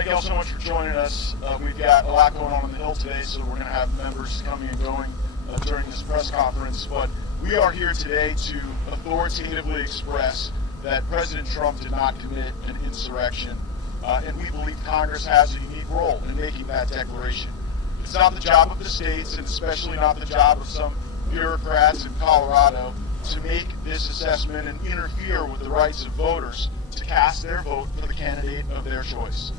Thank you all so much for joining us. We've got a lot going on the Hill today, so we're going to have members coming and going during this press conference. But we are here today to authoritatively express that President Trump did not commit an insurrection, and we believe Congress has a unique role in making that declaration. It's not the job of the states, and especially not the job of some bureaucrats in Colorado, to make this assessment and interfere with the rights of voters to cast their vote for the candidate of their choice.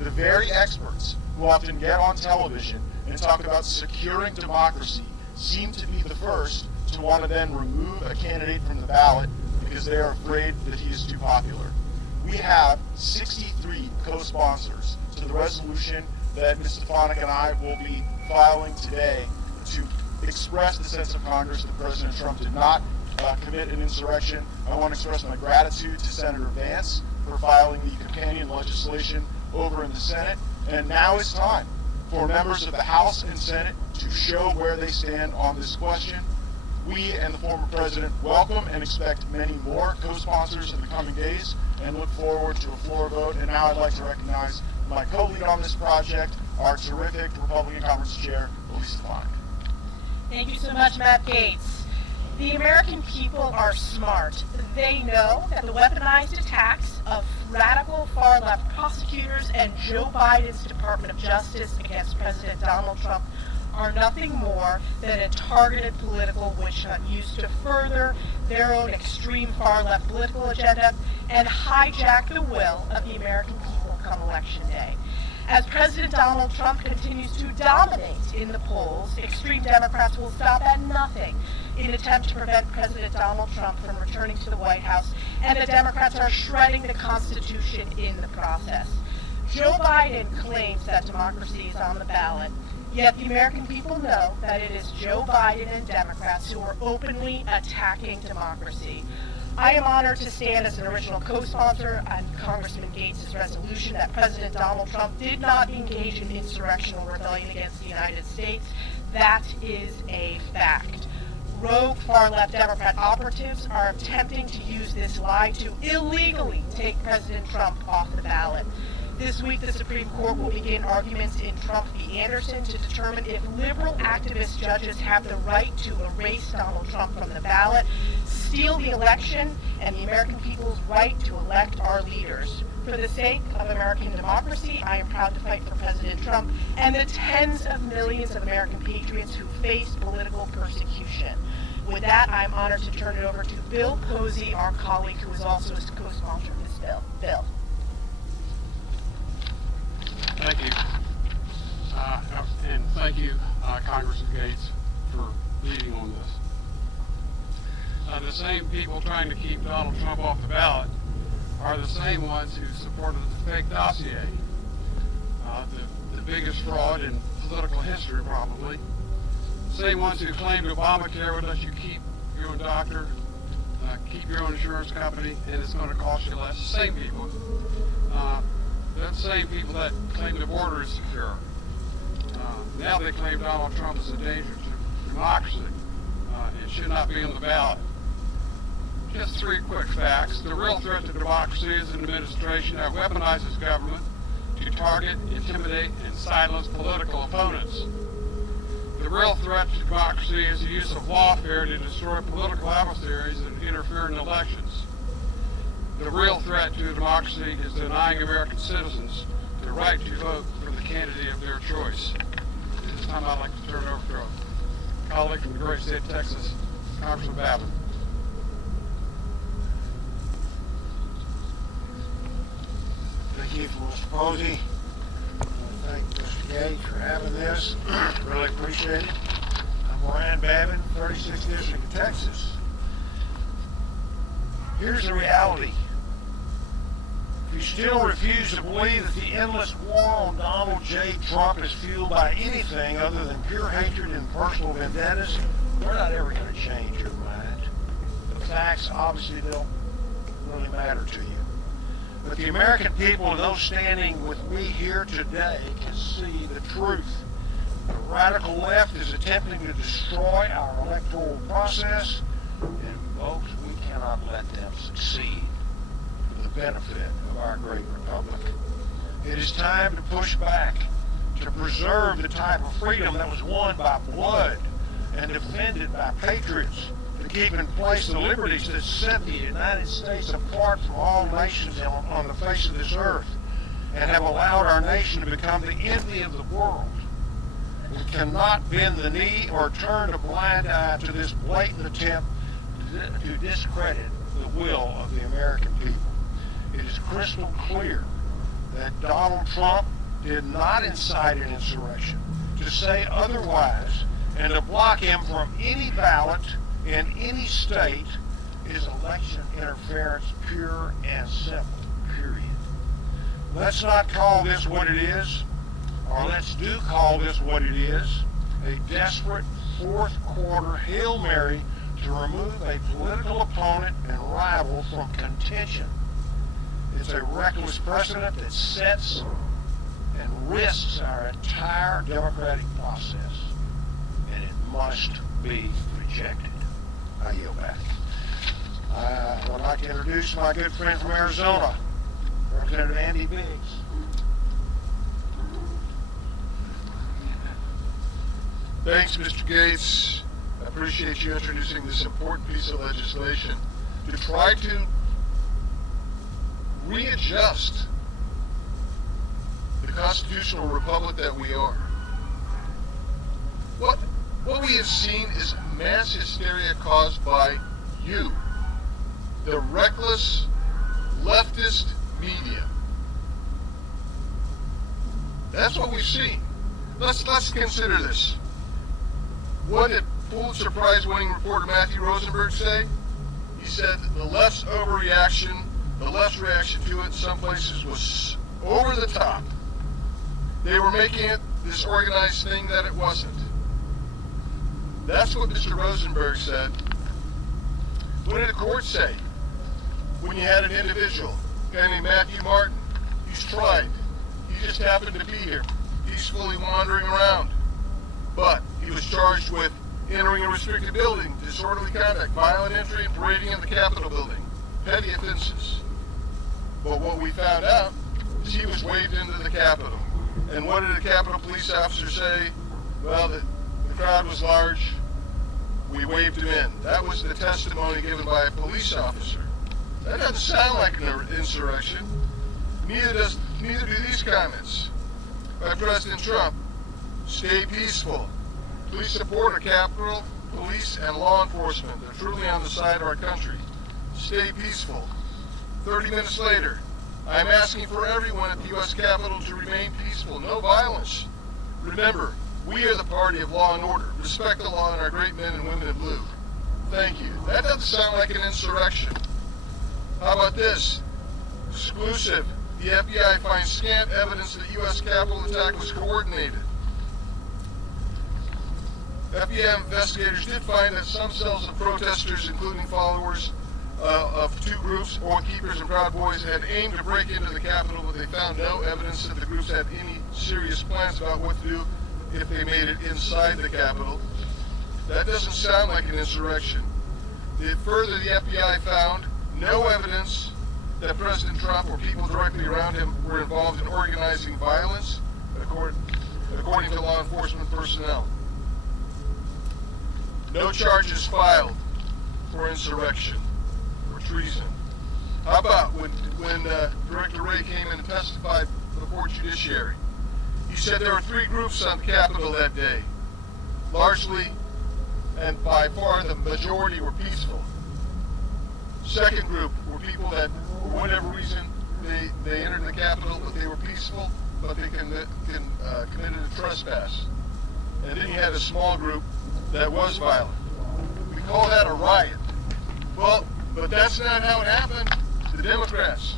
The very experts who often get on television and talk about securing democracy seem to be the first to want to then remove a candidate from the ballot because they are afraid that he is too popular. We have 63 co-sponsors to the resolution that Ms. Stefanik and I will be filing today to express the sense of Congress that President Trump did not commit an insurrection. I want to express my gratitude to Senator Vance for filing the companion legislation over in the Senate. And now is time for members of the House and Senate to show where they stand on this question. We and the former president welcome and expect many more co-sponsors in the coming days and look forward to a floor vote. And now I'd like to recognize my co-lead on this project, our terrific Republican Conference Chair, Elise Stefanik. Thank you so much, Matt Gates. The American people are smart. They know that the weaponized attacks of radical far-left prosecutors and Joe Biden's Department of Justice against President Donald Trump are nothing more than a targeted political witch hunt used to further their own extreme far-left political agenda and hijack the will of the American people come Election Day. As President Donald Trump continues to dominate in the polls, extreme Democrats will stop at nothing in an attempt to prevent President Donald Trump from returning to the White House, and the Democrats are shredding the Constitution in the process. Joe Biden claims that democracy is on the ballot, yet the American people know that it is Joe Biden and Democrats who are openly attacking democracy. I am honored to stand as an original co-sponsor on Congressman Gates' resolution that President Donald Trump did not engage in insurrectional rebellion against the United States. That is a fact. Rogue far-left Democrat operatives are attempting to use this lie to illegally take President Trump off the ballot. This week, the Supreme Court will begin arguments in Trump v. Anderson to determine if liberal activist judges have the right to erase Donald Trump from the ballot, steal the election, and the American people's right to elect our leaders. For the sake of American democracy, I am proud to fight for President Trump and the tens of millions of American patriots who face political persecution. With that, I'm honored to turn it over to Bill Posey, our colleague who is also a co-sponsor of this bill. Bill. Thank you. And thank you, Congressman Gates, for leading on this. The same people trying to keep Donald Trump off the ballot are the same ones who supported the fake dossier, the biggest fraud in political history, probably. The same ones who claimed Obamacare would let you keep your own doctor, keep your own insurance company, and it's going to cost you less. The same people. They're the same people that claim the border is secure. Now they claim Donald Trump is a danger to democracy. It should not be on the ballot. Just three quick facts. The real threat to democracy is an administration that weaponizes government to target, intimidate, and silence political opponents. The real threat to democracy is the use of lawfare to destroy political adversaries and interfere in elections. The real threat to democracy is denying American citizens the right to vote for the candidate of their choice. At this time, I'd like to turn it over to a colleague from the great state of Texas, Congressman Babin. Thank you, Mr. Posey. Thank Mr. Gates for having this. Really appreciate it. I'm Ryan Babin, 36th District of Texas. Here's the reality. If you still refuse to believe that the endless war on Donald J. Trump is fueled by anything other than pure hatred and personal vendettas, we're not ever going to change your mind. The facts obviously don't really matter to you. But the American people and those standing with me here today can see the truth. The radical left is attempting to destroy our electoral process, and folks, we cannot let them succeed for the benefit of our great republic. It is time to push back, to preserve the type of freedom that was won by blood and defended by patriots, to keep in place the liberties that set the United States apart from all nations on the face of this earth and have allowed our nation to become the envy of the world. We cannot bend the knee or turn a blind eye to this blatant attempt to discredit the will of the American people. It is crystal clear that Donald Trump did not incite an insurrection. To say otherwise and to block him from any ballot in any state is election interference, pure and simple, period. Let's not call this what it is, or let's do call this what it is, a desperate fourth quarter Hail Mary to remove a political opponent and rival from contention. It's a reckless precedent that sets and risks our entire democratic process, and it must be rejected. I yield back. I would like to introduce my good friend from Arizona, Representative Andy Biggs. Thanks, Mr. Gates. I appreciate you introducing this important piece of legislation to try to readjust the constitutional republic that we are. What we have seen is mass hysteria caused by you, the reckless leftist media. That's what we've seen. Let's consider this. What did Pulitzer Prize-winning reporter Matthew Rosenberg say? He said the left's overreaction, the left's reaction to it in some places was over the top. They were making it this organized thing that it wasn't. That's what Mr. Rosenberg said. What did the court say? When you had an individual, a guy named Matthew Martin, he's tried. He just happened to be here, peacefully wandering around. But he was charged with entering a restricted building, disorderly conduct, violent entry, and parading in the Capitol building. Petty offenses. But what we found out is he was waved into the Capitol. And what did the Capitol police officer say? Well, the crowd was large. We waved him in. That was the testimony given by a police officer. That doesn't sound like an insurrection. Neither do these comments by President Trump. Stay peaceful. Please support our Capitol, police, and law enforcement. They're truly on the side of our country. Stay peaceful. 30 minutes later, I'm asking for everyone at the U.S. Capitol to remain peaceful. No violence. Remember, we are the party of law and order. Respect the law and our great men and women in blue. Thank you. That doesn't sound like an insurrection. How about this? Exclusive. The FBI finds scant evidence that the U.S. Capitol attack was coordinated. FBI investigators did find that some cells of protesters, including followers of two groups, Oath Keepers and Proud Boys, had aimed to break into the Capitol, but they found no evidence that the groups had any serious plans about what to do if they made it inside the Capitol. That doesn't sound like an insurrection. Further, the FBI found no evidence that President Trump or people directly around him were involved in organizing violence, according to law enforcement personnel. No charges filed for insurrection or treason. How about when Director Wray came in and testified before Judiciary? He said there were three groups on the Capitol that day. Largely, and by far the majority, were peaceful. Second group were people that, for whatever reason, they entered the Capitol, but they were peaceful, but they committed a trespass. And then you had a small group that was violent. We call that a riot. Well, but that's not how it happened. The Democrats,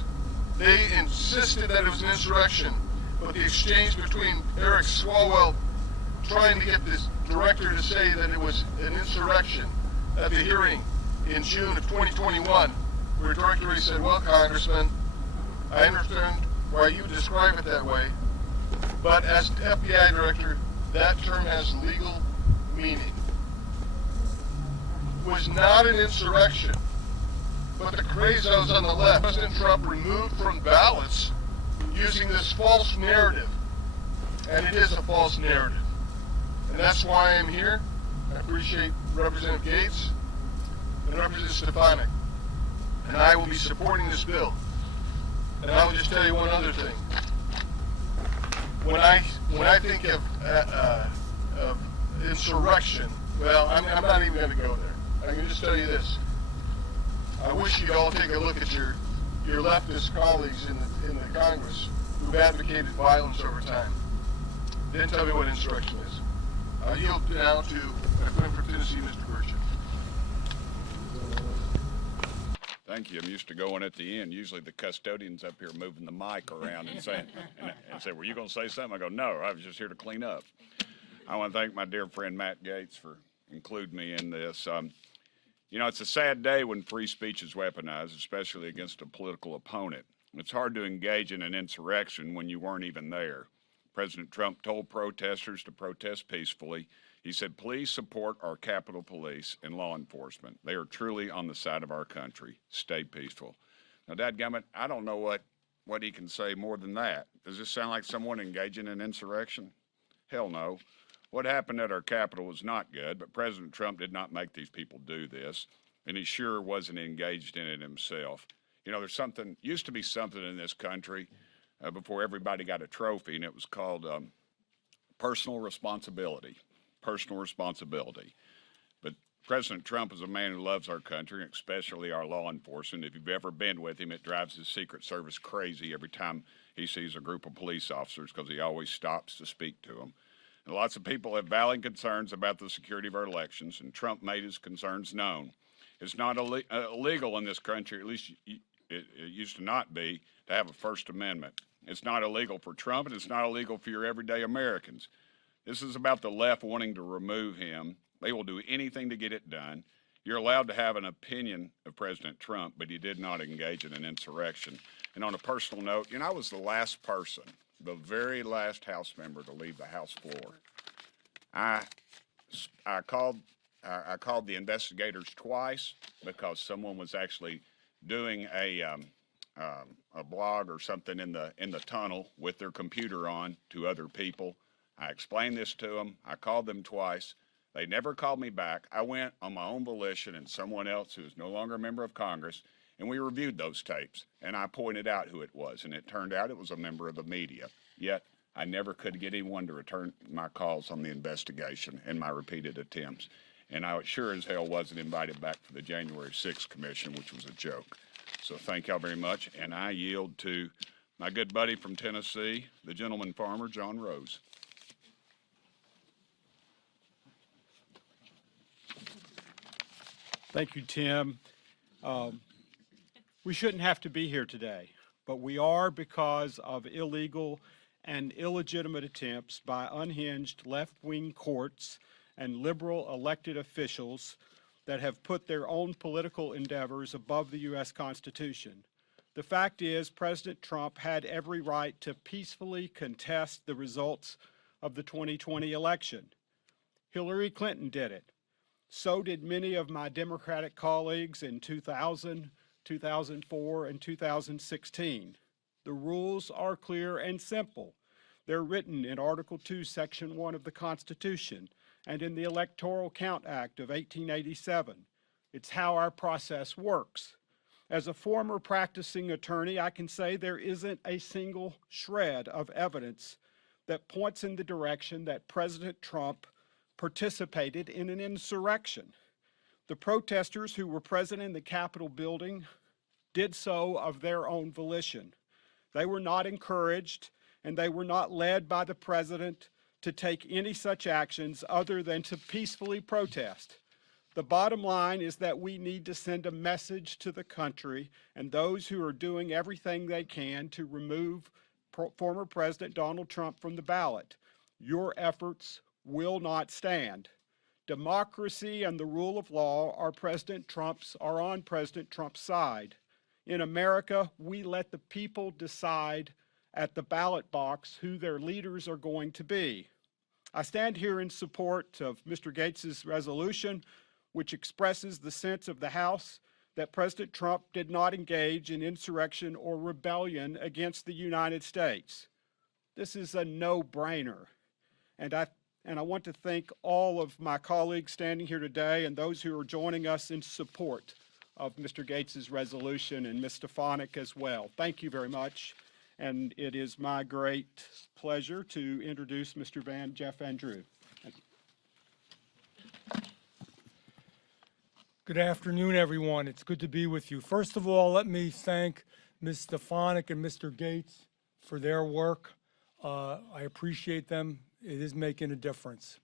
they insisted that it was an insurrection, but the exchange between Eric Swalwell trying to get this director to say that it was an insurrection at the hearing in June of 2021, where Director Wray said, well, Congressman, I understand why you describe it that way, but as FBI director, that term has legal meaning. Was not an insurrection, but the crazos on the left, President Trump removed from ballots using this false narrative. And it is a false narrative. And that's why I'm here. I appreciate Representative Gates and Representative Stefanik. And I will be supporting this bill. And I will just tell you one other thing. When I think of insurrection, well, I'm not even going to go there. I can just tell you this. I wish you'd all take a look at your leftist colleagues in the Congress who've advocated violence over time. Then tell me what insurrection is. I yield now to my friend from Tennessee, Mr. Burchett. Thank you. I'm used to going at the end. Usually the custodian's up here moving the mic around and saying, and say, were you going to say something? I go, no, I was just here to clean up. I want to thank my dear friend Matt Gaetz for including me in this. You know, it's a sad day when free speech is weaponized, especially against a political opponent. It's hard to engage in an insurrection when you weren't even there. President Trump told protesters to protest peacefully. He said, please support our Capitol Police and law enforcement. They are truly on the side of our country. Stay peaceful. Now, dadgummit, I don't know what he can say more than that. Does this sound like someone engaging in insurrection? Hell no. What happened at our Capitol was not good, but President Trump did not make these people do this, and he sure wasn't engaged in it himself. You know, there's used to be something in this country before everybody got a trophy, and it was called personal responsibility. Personal responsibility. But President Trump is a man who loves our country, especially our law enforcement. If you've ever been with him, it drives his Secret Service crazy every time he sees a group of police officers because he always stops to speak to them. And lots of people have valid concerns about the security of our elections, and Trump made his concerns known. It's not illegal in this country, at least it used to not be, to have a First Amendment. It's not illegal for Trump, and it's not illegal for your everyday Americans. This is about the left wanting to remove him. They will do anything to get it done. You're allowed to have an opinion of President Trump, but he did not engage in an insurrection. And on a personal note, you know, I was the last person, the very last House member to leave the House floor. I called the investigators twice because someone was actually doing a blog or something in the tunnel with their computer on to other people. I explained this to them. I called them twice. They never called me back. I went on my own volition and someone else who is no longer a member of Congress, and we reviewed those tapes, and I pointed out who it was, and it turned out it was a member of the media. Yet, I never could get anyone to return my calls on the investigation and my repeated attempts. And I sure as hell wasn't invited back for the January 6th commission, which was a joke. So thank y'all very much, and I yield to my good buddy from Tennessee, the gentleman farmer, John Rose. Thank you, Tim. We shouldn't have to be here today, but we are because of illegal and illegitimate attempts by unhinged left-wing courts and liberal elected officials that have put their own political endeavors above the U.S. Constitution. The fact is, President Trump had every right to peacefully contest the results of the 2020 election. Hillary Clinton did it. So did many of my Democratic colleagues in 2000, 2004, and 2016. The rules are clear and simple. They're written in Article 2, Section 1 of the Constitution and in the Electoral Count Act of 1887. It's how our process works. As a former practicing attorney, I can say there isn't a single shred of evidence that points in the direction that President Trump participated in an insurrection. The protesters who were present in the Capitol building did so of their own volition. They were not encouraged and they were not led by the president to take any such actions other than to peacefully protest. The bottom line is that we need to send a message to the country and those who are doing everything they can to remove former President Donald Trump from the ballot. Your efforts will not stand. Democracy and the rule of law are on President Trump's side. In America, we let the people decide at the ballot box who their leaders are going to be. I stand here in support of Mr. Gaetz's resolution, which expresses the sense of the House that President Trump did not engage in insurrection or rebellion against the United States. This is a no-brainer. And I want to thank all of my colleagues standing here today and those who are joining us in support of Mr. Gates's resolution, and Ms. Stefanik as well. Thank you very much. And it is my great pleasure to introduce Mr. Jeff Van Drew. Good afternoon, everyone. It's good to be with you. First of all, let me thank Ms. Stefanik and Mr. Gates for their work. I appreciate them. It is making a difference.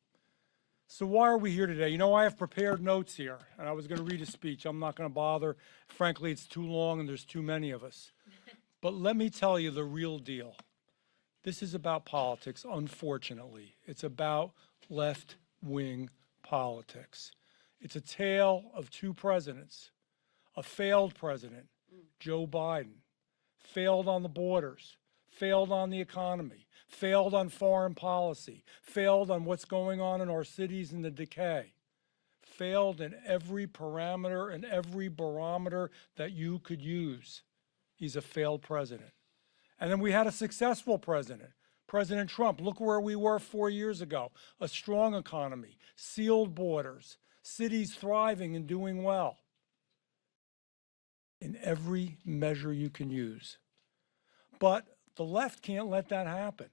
So why are we here today? You know, I have prepared notes here, and I was going to read a speech. I'm not going to bother. Frankly, it's too long, and there's too many of us. But let me tell you the real deal. This is about politics, unfortunately. It's about left-wing politics. It's a tale of two presidents. A failed president, Joe Biden, failed on the borders, failed on the economy, failed on foreign policy, failed on what's going on in our cities and the decay, failed in every parameter and every barometer that you could use. He's a failed president. And then we had a successful president, President Trump. Look where we were 4 years ago. A strong economy, sealed borders, cities thriving and doing well in every measure you can use. But the left can't let that happen.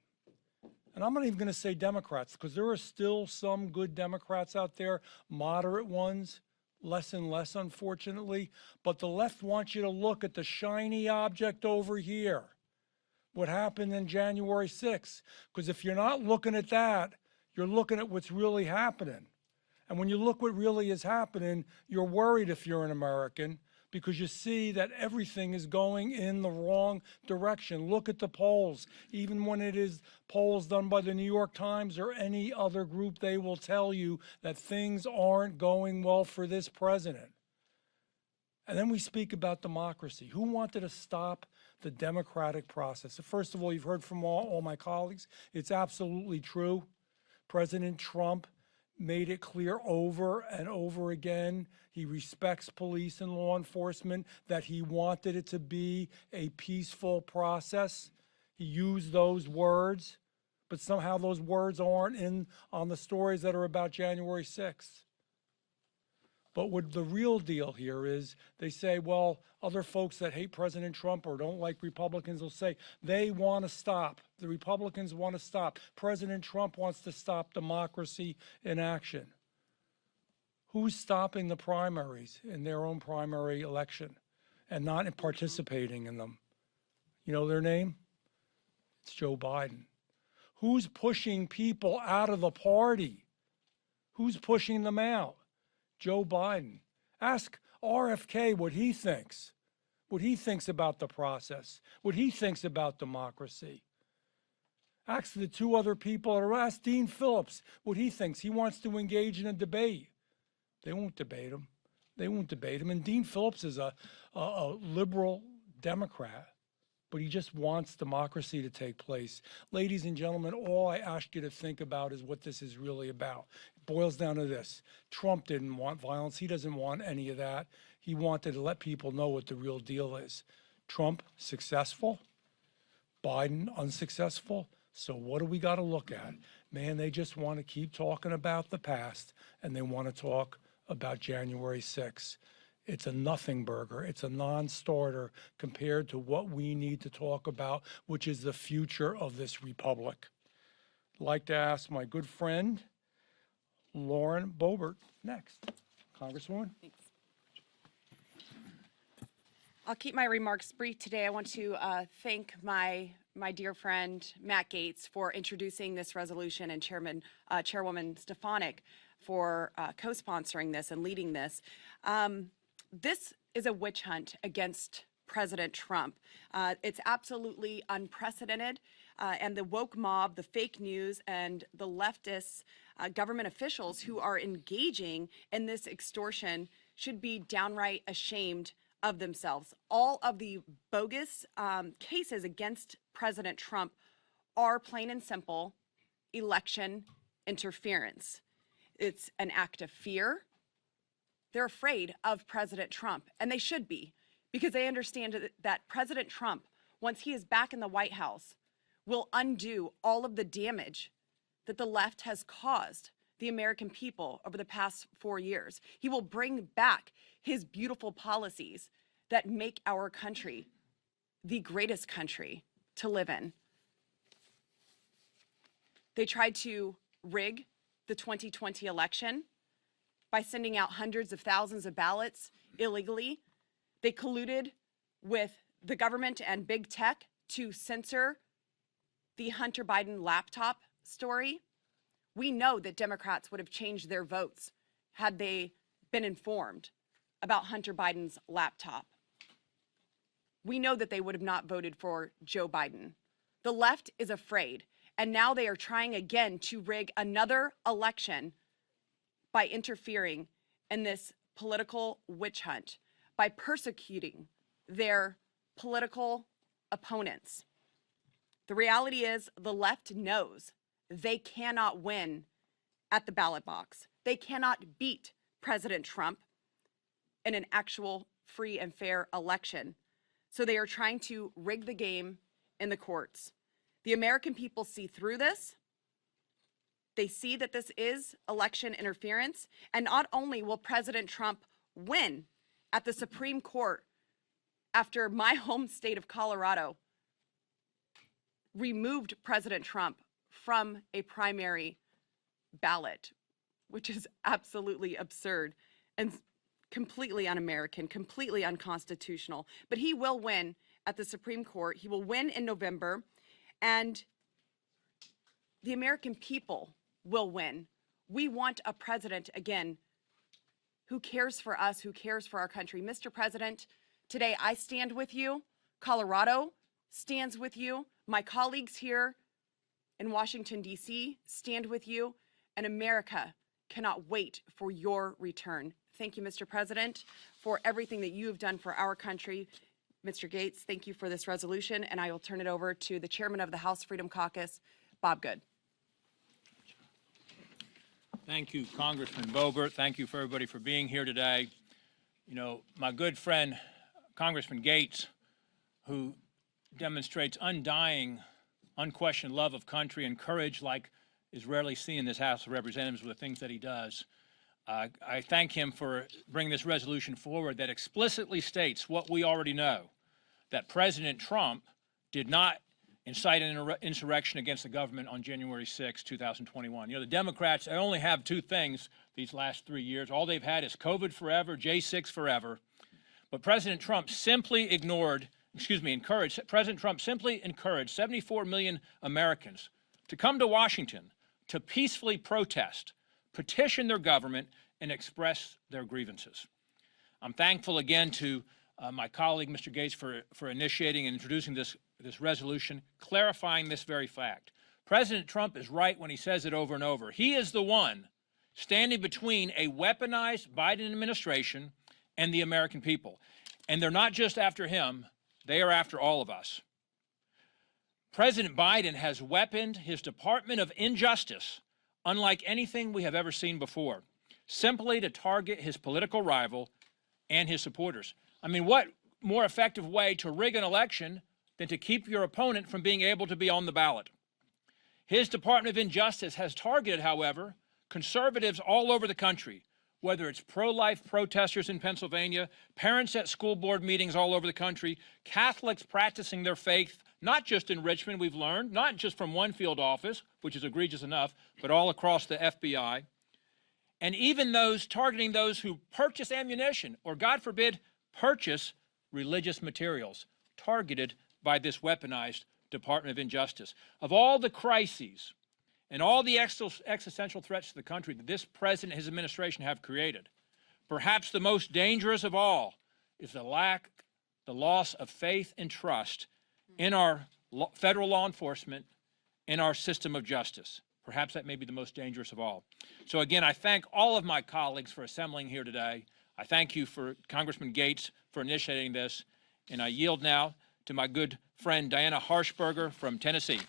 And I'm not even going to say Democrats, because there are still some good Democrats out there, moderate ones, less and less, unfortunately. But the left wants you to look at the shiny object over here, what happened in January 6th. Because if you're not looking at that, you're looking at what's really happening. And when you look what really is happening, you're worried if you're an American, because you see that everything is going in the wrong direction. Look at the polls. Even when it is polls done by the New York Times or any other group, they will tell you that things aren't going well for this president. And then we speak about democracy. Who wanted to stop the democratic process? So first of all, you've heard from all my colleagues. It's absolutely true. President Trump made it clear over and over again he respects police and law enforcement, that he wanted it to be a peaceful process. He used those words, but somehow those words aren't on the stories that are about January 6th. But what the real deal here is, they say, well, other folks that hate President Trump or don't like Republicans will say they want to stop. The Republicans want to stop. President Trump wants to stop democracy in action. Who's stopping the primaries in their own primary election and not participating in them? You know their name? It's Joe Biden. Who's pushing people out of the party? Who's pushing them out? Joe Biden. Ask RFK what he thinks about the process, what he thinks about democracy. Ask the two other people, or ask Dean Phillips what he thinks. He wants to engage in a debate. They won't debate him. They won't debate him. And Dean Phillips is a liberal Democrat, but he just wants democracy to take place. Ladies and gentlemen, all I ask you to think about is what this is really about. It boils down to this. Trump didn't want violence. He doesn't want any of that. He wanted to let people know what the real deal is. Trump successful, Biden unsuccessful. So what do we got to look at? Man, they just want to keep talking about the past, and they want to talk about January 6th. It's a nothing burger. It's a non-starter compared to what we need to talk about, which is the future of this republic. I'd like to ask my good friend, Lauren Boebert, next. Congresswoman. Thanks. I'll keep my remarks brief today. I want to thank my dear friend, Matt Gaetz, for introducing this resolution, and Chairwoman Stefanik for co-sponsoring this and leading this. This is a witch hunt against President Trump. It's absolutely unprecedented, and the woke mob, the fake news, and the leftist government officials who are engaging in this extortion should be downright ashamed of themselves. All of the bogus cases against President Trump are plain and simple election interference. It's an act of fear. They're afraid of President Trump, and they should be, because they understand that President Trump, once he is back in the White House, will undo all of the damage that the left has caused the American people over the past 4 years. He will bring back his beautiful policies that make our country the greatest country to live in. They tried to rig the 2020 election by sending out hundreds of thousands of ballots illegally. They colluded with the government and big tech to censor the Hunter Biden laptop story. We know that Democrats would have changed their votes had they been informed about Hunter Biden's laptop. We know that they would have not voted for Joe Biden. The left is afraid, and now they are trying again to rig another election by interfering in this political witch hunt, by persecuting their political opponents. The reality is the left knows they cannot win at the ballot box. They cannot beat President Trump in an actual free and fair election. So they are trying to rig the game in the courts. The American people see through this. They see that this is election interference. And not only will President Trump win at the Supreme Court after my home state of Colorado removed President Trump from a primary ballot, which is absolutely absurd and completely un-American, completely unconstitutional. But he will win at the Supreme Court. He will win in November, and the American people will win. We want a president, again, who cares for us, who cares for our country. Mr. President, today I stand with you. Colorado stands with you. My colleagues here in Washington, D.C. stand with you, and America cannot wait for your return. Thank you, Mr. President, for everything that you have done for our country. Mr. Gates, thank you for this resolution, and I will turn it over to the chairman of the House Freedom Caucus, Bob Good. Thank you, Congressman Boebert. Thank you for everybody for being here today. You know, my good friend, Congressman Gates, who demonstrates undying, unquestioned love of country and courage like is rarely seen in this House of Representatives with the things that he does. I thank him for bringing this resolution forward that explicitly states what we already know, that President Trump did not incite an insurrection against the government on January 6, 2021. You know, the Democrats, they only have two things these last 3 years. All they've had is COVID forever, J6 forever. But President Trump simply President Trump simply encouraged 74 million Americans to come to Washington to peacefully protest, petition their government, and express their grievances. I'm thankful again to my colleague, Mr. Gates, for initiating and introducing this resolution, clarifying this very fact. President Trump is right when he says it over and over. He is the one standing between a weaponized Biden administration and the American people. And they're not just after him, they are after all of us. President Biden has weaponed his Department of Injustice unlike anything we have ever seen before, simply to target his political rival and his supporters. I mean, what more effective way to rig an election than to keep your opponent from being able to be on the ballot? His Department of Injustice has targeted, however, conservatives all over the country, whether it's pro-life protesters in Pennsylvania, parents at school board meetings all over the country, Catholics practicing their faith, not just in Richmond, we've learned, not just from one field office, which is egregious enough, but all across the FBI, and even those targeting those who purchase ammunition or, God forbid, purchase religious materials targeted by this weaponized Department of Injustice. Of all the crises and all the existential threats to the country that this president and his administration have created, perhaps the most dangerous of all is the loss of faith and trust in our federal law enforcement, in our system of justice. Perhaps that may be the most dangerous of all. So again, I thank all of my colleagues for assembling here today. I thank you for Congressman Gates for initiating this, and I yield now to my good friend Diana Harshberger from Tennessee.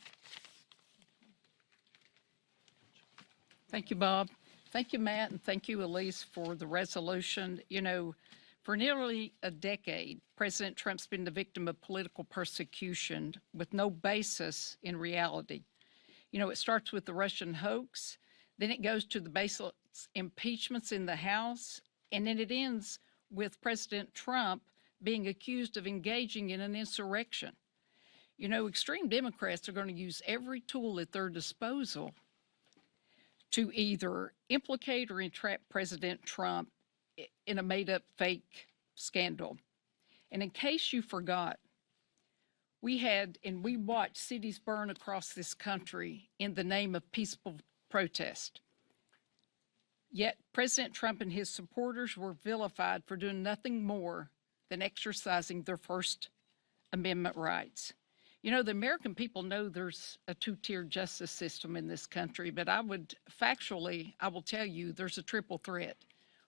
Thank you, Bob. Thank you, Matt, and thank you, Elise, for the resolution. You know, for nearly a decade, President Trump's been the victim of political persecution with no basis in reality. You know, it starts with the Russian hoax, then it goes to the baseless impeachments in the House, and then it ends with President Trump being accused of engaging in an insurrection. You know, extreme Democrats are going to use every tool at their disposal to either implicate or entrap President Trump in a made-up fake scandal. And in case you forgot, we watched cities burn across this country in the name of peaceful protest. Yet President Trump and his supporters were vilified for doing nothing more than exercising their First Amendment rights. You know, the American people know there's a two-tiered justice system in this country, but I will tell you there's a triple threat.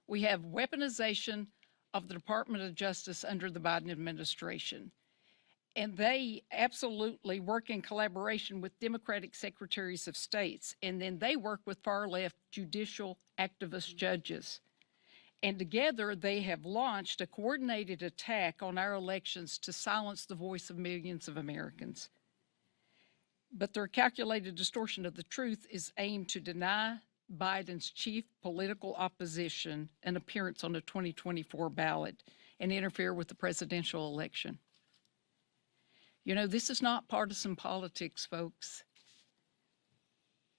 We have weaponization of the Department of Justice under the Biden administration. And they absolutely work in collaboration with Democratic secretaries of states. And then they work with far-left judicial activist judges. And together they have launched a coordinated attack on our elections to silence the voice of millions of Americans. But their calculated distortion of the truth is aimed to deny Biden's chief political opposition an appearance on the 2024 ballot and interfere with the presidential election. You know, this is not partisan politics, folks.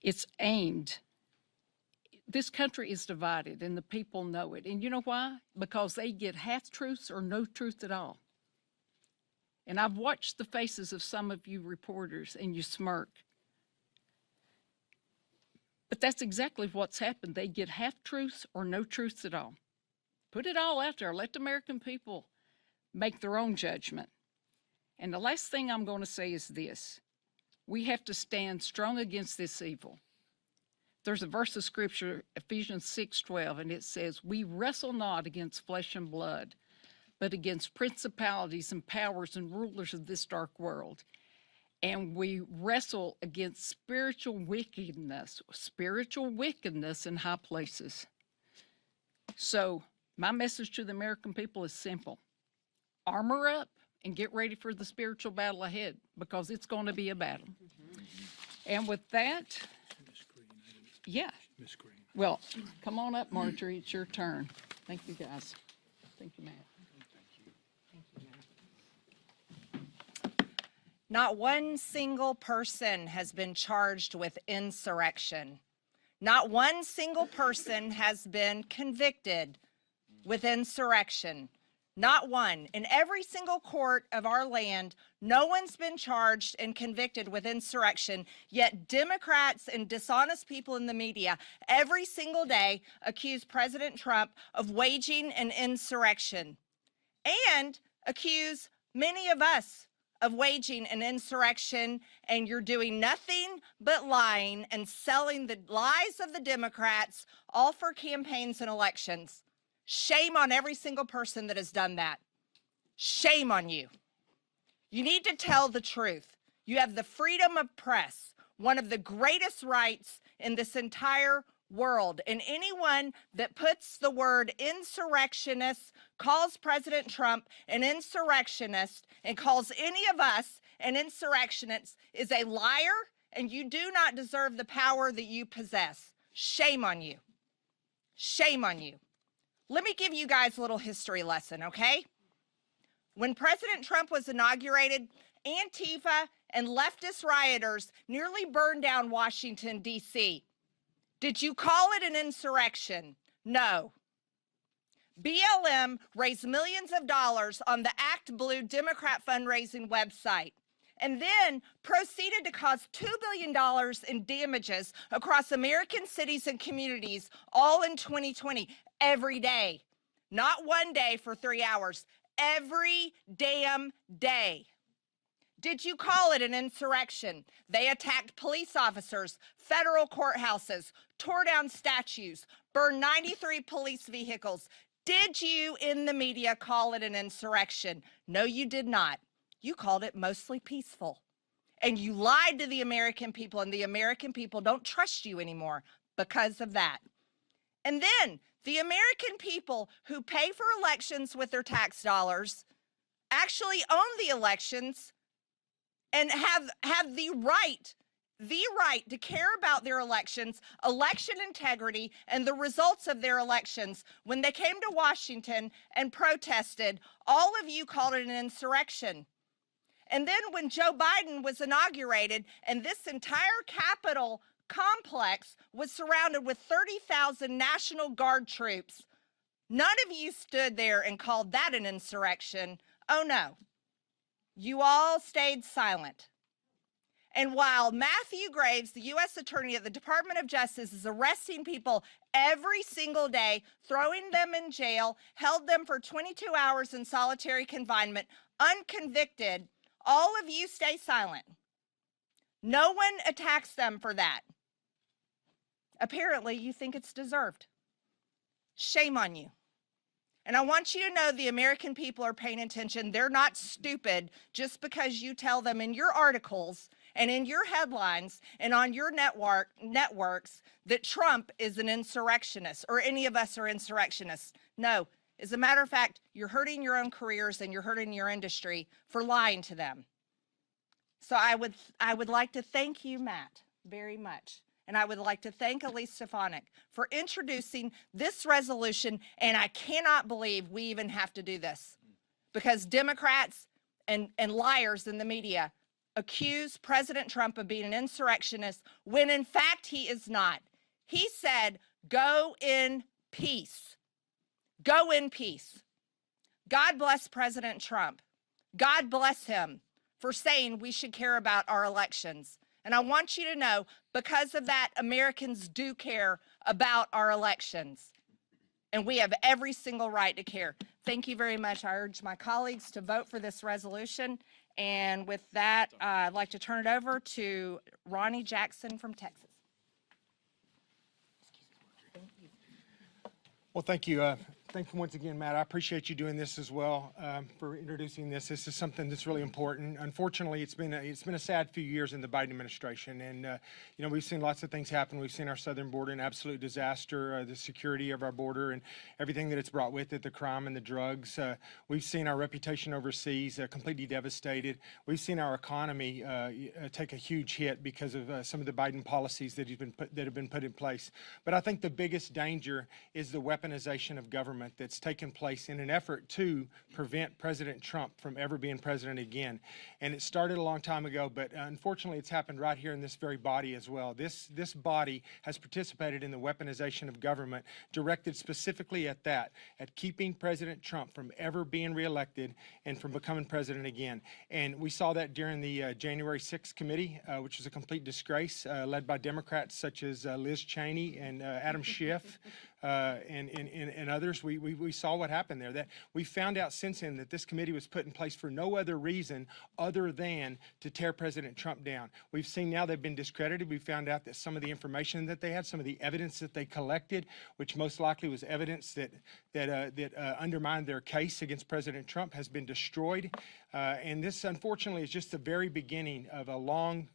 It's aimed. This country is divided and the people know it. And you know why? Because they get half truths or no truth at all. And I've watched the faces of some of you reporters and you smirk. But that's exactly what's happened. They get half truths or no truths at all. Put it all out there. Let the American people make their own judgment. And the last thing I'm going to say is this. We have to stand strong against this evil. There's a verse of scripture, Ephesians 6:12, and it says, "We wrestle not against flesh and blood, but against principalities and powers and rulers of this dark world. And we wrestle against spiritual wickedness in high places." So my message to the American people is simple. Armor up and get ready for the spiritual battle ahead, because it's going to be a battle. And with that, yeah. Well, come on up, Marjorie. It's your turn. Thank you, guys. Thank you, Matt. Not one single person has been charged with insurrection. Not one single person has been convicted with insurrection. Not one. In every single court of our land, no one's been charged and convicted with insurrection, yet Democrats and dishonest people in the media every single day accuse President Trump of waging an insurrection and accuse many of us of waging an insurrection, and you're doing nothing but lying and selling the lies of the Democrats, all for campaigns and elections. Shame on every single person that has done that. Shame on you. You need to tell the truth. You have the freedom of press, one of the greatest rights in this entire world. And anyone that puts the word insurrectionist, calls President Trump an insurrectionist, and calls any of us an insurrectionist is a liar, and you do not deserve the power that you possess. Shame on you. Shame on you. Let me give you guys a little history lesson, okay? When President Trump was inaugurated, Antifa and leftist rioters nearly burned down Washington, D.C. Did you call it an insurrection? No. BLM raised millions of dollars on the Act Blue Democrat fundraising website, and then proceeded to cause $2 billion in damages across American cities and communities, all in 2020, every day. Not one day for 3 hours, every damn day. Did you call it an insurrection? They attacked police officers, federal courthouses, tore down statues, burned 93 police vehicles. Did you in the media call it an insurrection? No, you did not. You called it mostly peaceful. And you lied to the American people, and the American people don't trust you anymore because of that. And then the American people who pay for elections with their tax dollars actually own the elections and have the right to care about their elections, election integrity, and the results of their elections. When they came to Washington and protested, all of you called it an insurrection. And then when Joe Biden was inaugurated and this entire Capitol complex was surrounded with 30,000 National Guard troops, none of you stood there and called that an insurrection. Oh no, you all stayed silent. And while Matthew Graves, the U.S. Attorney at the Department of Justice, is arresting people every single day, throwing them in jail, held them for 22 hours in solitary confinement, unconvicted, all of you stay silent. No one attacks them for that. Apparently, you think it's deserved. Shame on you. And I want you to know the American people are paying attention. They're not stupid just because you tell them in your articles and in your headlines and on your networks that Trump is an insurrectionist or any of us are insurrectionists. No, as a matter of fact, you're hurting your own careers and you're hurting your industry for lying to them. So I would like to thank you, Matt, very much. And I would like to thank Elise Stefanik for introducing this resolution. And I cannot believe we even have to do this because Democrats and liars in the media accuse President Trump of being an insurrectionist when in fact he is not. He said, go in peace. Go in peace. God bless President Trump. God bless him for saying we should care about our elections. And I want you to know, because of that, Americans do care about our elections. And we have every single right to care. Thank you very much. I urge my colleagues to vote for this resolution. And with that, I'd like to turn it over to Ronnie Jackson from Texas. Well, thank you. Thank you once again, Matt. I appreciate you doing this as well, for introducing this. This is something that's really important. Unfortunately, it's been a sad few years in the Biden administration, and you know, we've seen lots of things happen. We've seen our southern border an absolute disaster, the security of our border and everything that it's brought with it, the crime and the drugs. We've seen our reputation overseas completely devastated. We've seen our economy take a huge hit because of some of the Biden policies that have been put in place. But I think the biggest danger is the weaponization of government that's taken place in an effort to prevent President Trump from ever being president again. And it started a long time ago, but unfortunately it's happened right here in this very body as well. This body has participated in the weaponization of government directed specifically at that, at keeping President Trump from ever being reelected and from becoming president again. And we saw that during the January 6th committee, which was a complete disgrace, led by Democrats such as Liz Cheney and Adam Schiff. And others, we saw what happened there. That we found out since then that this committee was put in place for no other reason other than to tear President Trump down. We've seen now they've been discredited. We found out that some of the information that they had, some of the evidence that they collected, which most likely was evidence that undermined their case against President Trump, has been destroyed. And this, unfortunately, is just the very beginning of a long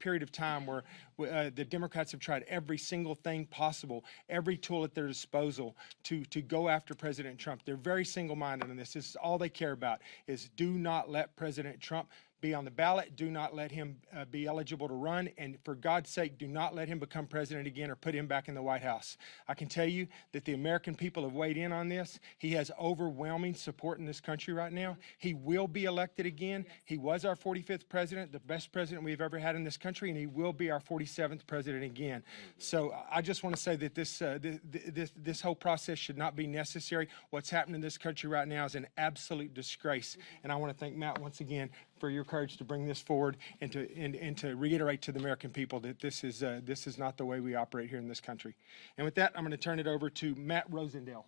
period of time where the Democrats have tried every single thing possible, every tool at their disposal to go after President Trump. They're very single-minded on this. This is all they care about, is do not let President Trump be on the ballot. Do not let him be eligible to run. And for God's sake, do not let him become president again or put him back in the White House. I can tell you that the American people have weighed in on this. He has overwhelming support in this country right now. He will be elected again. He was our 45th president, the best president we've ever had in this country, and he will be our 47th president again. So I just want to say that this whole process should not be necessary. What's happening in this country right now is an absolute disgrace. And I want to thank Matt once again for your courage to bring this forward and to reiterate to the American people that this is not the way we operate here in this country. And with that, I'm going to turn it over to Matt Rosendale.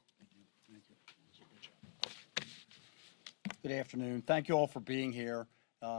Good afternoon. Thank you all for being here.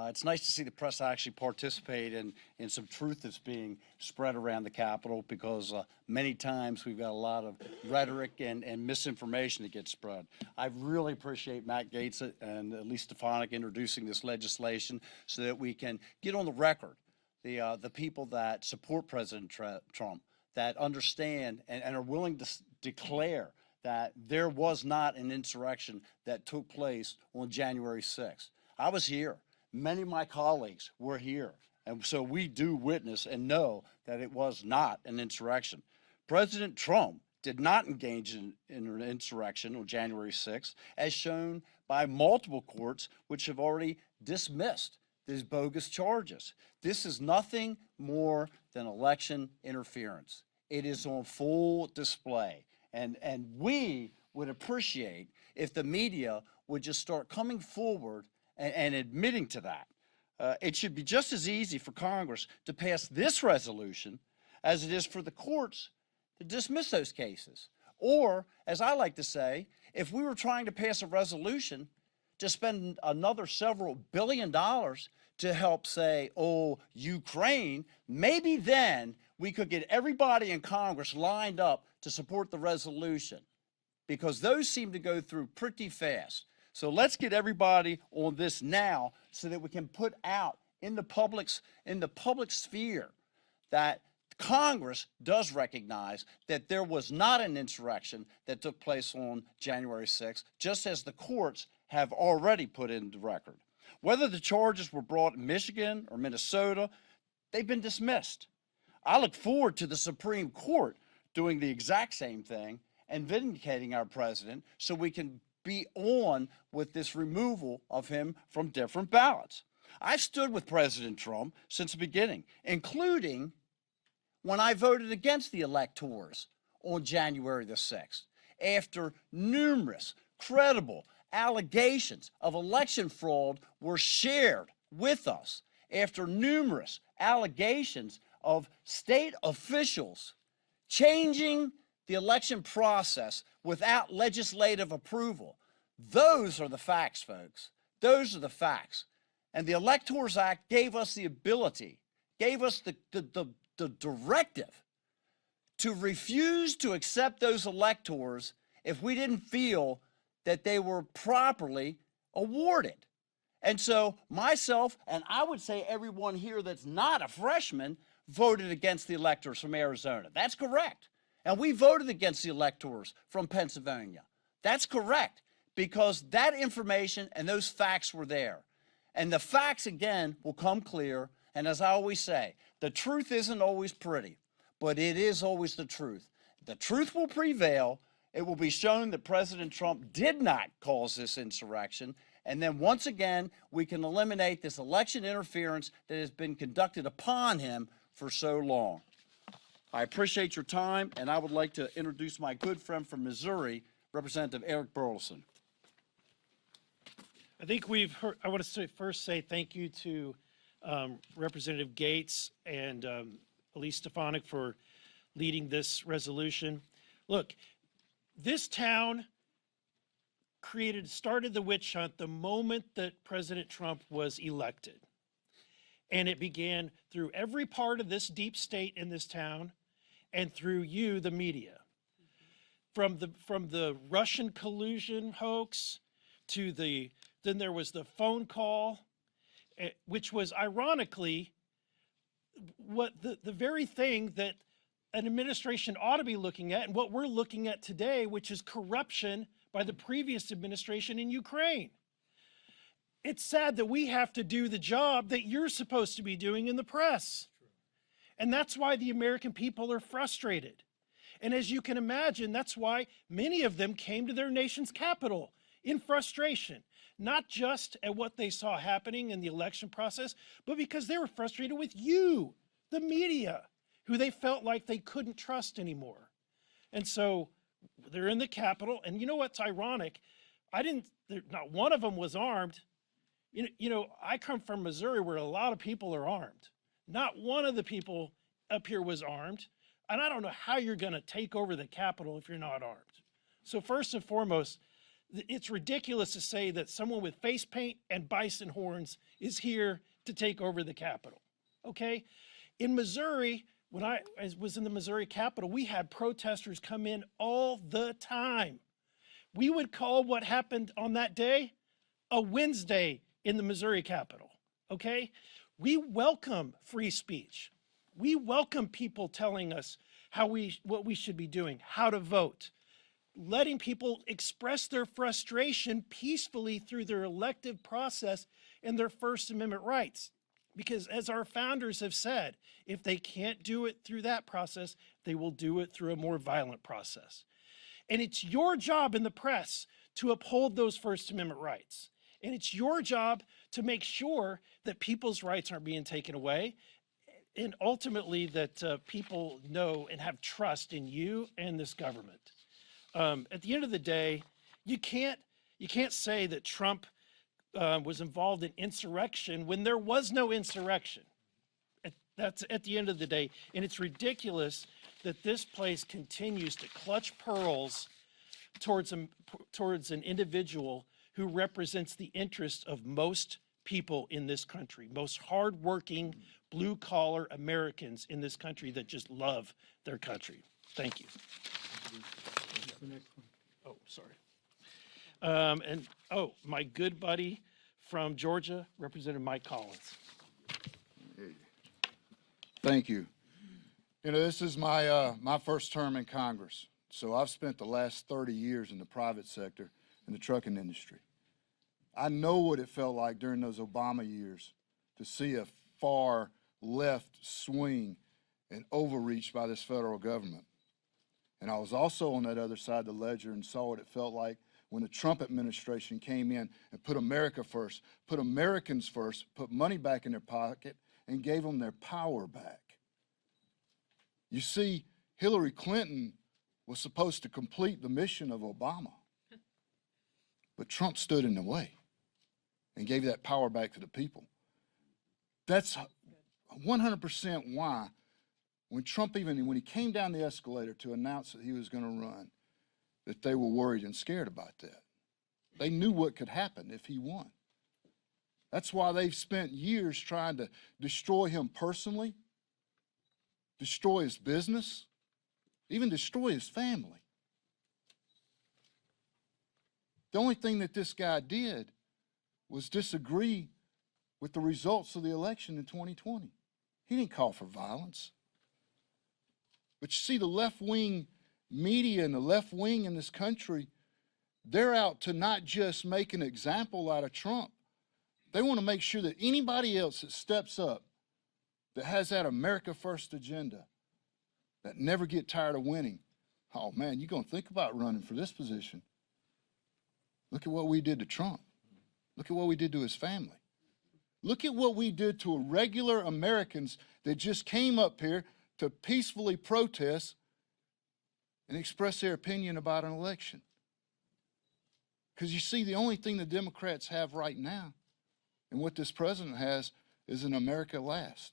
It's nice to see the press actually participate in some truth that's being spread around the Capitol, because many times we've got a lot of rhetoric and misinformation that gets spread. I really appreciate Matt Gaetz and Elise Stefanik introducing this legislation so that we can get on the record the people that support President Trump, that understand and are willing to declare that there was not an insurrection that took place on January 6th. I was here. Many of my colleagues were here. And so we do witness and know that it was not an insurrection. President Trump did not engage in an insurrection on January 6th, as shown by multiple courts which have already dismissed these bogus charges. This is nothing more than election interference. It is on full display. And we would appreciate if the media would just start coming forward and admitting to that. It should be just as easy for Congress to pass this resolution as it is for the courts to dismiss those cases. Or, as I like to say, if we were trying to pass a resolution to spend another several $billion to help, say, Ukraine, maybe then we could get everybody in Congress lined up to support the resolution, because those seem to go through pretty fast. So let's get everybody on this now so that we can put out in the public sphere that Congress does recognize that there was not an insurrection that took place on January 6th, just as the courts have already put in the record. Whether the charges were brought in Michigan or Minnesota, they've been dismissed. I look forward to the Supreme Court doing the exact same thing and vindicating our president so we can be on with this removal of him from different ballots. I've stood with President Trump since the beginning, including when I voted against the electors on January the 6th, after numerous credible allegations of election fraud were shared with us, after numerous allegations of state officials changing the election process without legislative approval. Those are the facts, folks. Those are the facts. And the Electors Act gave us the ability, gave us the directive to refuse to accept those electors if we didn't feel that they were properly awarded. And so myself, and I would say everyone here that's not a freshman, voted against the electors from Arizona. That's correct. And we voted against the electors from Pennsylvania. That's correct, because that information and those facts were there. And the facts, again, will come clear. And as I always say, the truth isn't always pretty, but it is always the truth. The truth will prevail. It will be shown that President Trump did not cause this insurrection. And then once again, we can eliminate this election interference that has been conducted upon him for so long. I appreciate your time, and I would like to introduce my good friend from Missouri, Representative Eric Burleson. I think we've heard, I want to first say thank you to Representative Gates and Elise Stefanik for leading this resolution. Look, this town started the witch hunt the moment that President Trump was elected. And it began through every part of this deep state in this town and through you, the media. From the Russian collusion hoax to then there was the phone call, which was ironically what the very thing that an administration ought to be looking at and what we're looking at today, which is corruption by the previous administration in Ukraine. It's sad that we have to do the job that you're supposed to be doing in the press. And that's why the American people are frustrated. And as you can imagine, that's why many of them came to their nation's capital in frustration, not just at what they saw happening in the election process, but because they were frustrated with you, the media, who they felt like they couldn't trust anymore. And so they're in the Capitol, and you know what's ironic? Not one of them was armed. You know, I come from Missouri where a lot of people are armed. Not one of the people up here was armed, and I don't know how you're going to take over the Capitol if you're not armed. So first and foremost, it's ridiculous to say that someone with face paint and bison horns is here to take over the Capitol, okay? In Missouri, when I was in the Missouri Capitol, we had protesters come in all the time. We would call what happened on that day a Wednesday in the Missouri Capitol, okay? We welcome free speech. We welcome people telling us what we should be doing, how to vote, letting people express their frustration peacefully through their elective process and their First Amendment rights. Because as our founders have said, if they can't do it through that process, they will do it through a more violent process. And it's your job in the press to uphold those First Amendment rights. And it's your job to make sure that people's rights aren't being taken away, and ultimately that people know and have trust in you and this government. At the end of the day, you can't say that Trump was involved in insurrection when there was no insurrection. That's at the end of the day. And it's ridiculous that this place continues to clutch pearls towards an individual who represents the interests of most people in this country, most hardworking, blue-collar Americans in this country that just love their country. Thank you. Oh, sorry. My good buddy from Georgia, Representative Mike Collins. Thank you. You know, this is my first term in Congress, so I've spent the last 30 years in the private sector in the trucking industry. I know what it felt like during those Obama years to see a far left swing and overreach by this federal government. And I was also on that other side of the ledger and saw what it felt like when the Trump administration came in and put America first, put Americans first, put money back in their pocket, and gave them their power back. You see, Hillary Clinton was supposed to complete the mission of Obama, but Trump stood in the way and gave that power back to the people. That's 100% why when Trump, when he came down the escalator to announce that he was going to run, that they were worried and scared about that. They knew what could happen if he won. That's why they've spent years trying to destroy him personally, destroy his business, even destroy his family. The only thing that this guy did was disagree with the results of the election in 2020. He didn't call for violence. But you see, the left-wing media and the left wing in this country, they're out to not just make an example out of Trump. They want to make sure that anybody else that steps up, that has that America First agenda, that never get tired of winning, oh man, you're going to think about running for this position. Look at what we did to Trump. Look at what we did to his family. Look at what we did to regular Americans that just came up here to peacefully protest and express their opinion about an election. Because you see, the only thing the Democrats have right now and what this president has is an America last.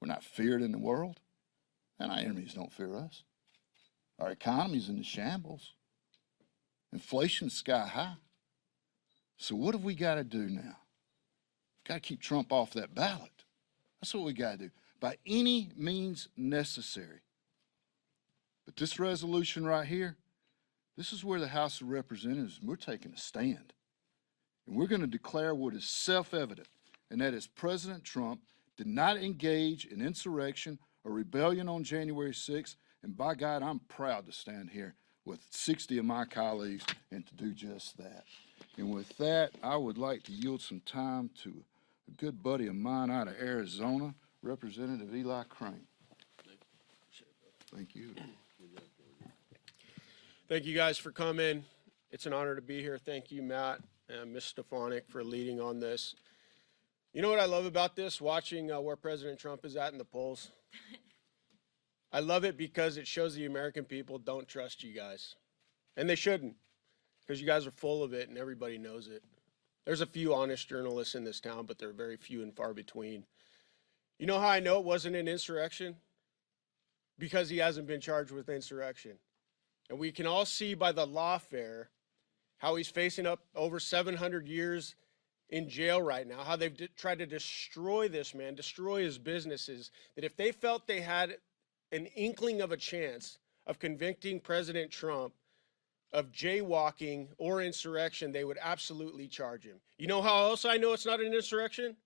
We're not feared in the world, and our enemies don't fear us. Our economy's in the shambles. Inflation's sky high. So what have we got to do now? Got to keep Trump off that ballot. That's what we got to do, by any means necessary. But this resolution right here, this is where the House of Representatives, we're taking a stand. And we're going to declare what is self-evident, and that is President Trump did not engage in insurrection or rebellion on January 6th. And by God, I'm proud to stand here with 60 of my colleagues and to do just that. And with that, I would like to yield some time to a good buddy of mine out of Arizona, Representative Eli Crane. Thank you. Thank you guys for coming. It's an honor to be here. Thank you, Matt and Ms. Stefanik, for leading on this. You know what I love about this? Watching where President Trump is at in the polls. I love it because it shows the American people don't trust you guys. And they shouldn't, because you guys are full of it and everybody knows it. There's a few honest journalists in this town, but they're very few and far between. You know how I know it wasn't an insurrection? Because he hasn't been charged with insurrection. And we can all see by the lawfare how he's facing up over 700 years in jail right now, how they've tried to destroy this man, destroy his businesses, that if they felt they had an inkling of a chance of convicting President Trump of jaywalking or insurrection, they would absolutely charge him. You know how else I know it's not an insurrection?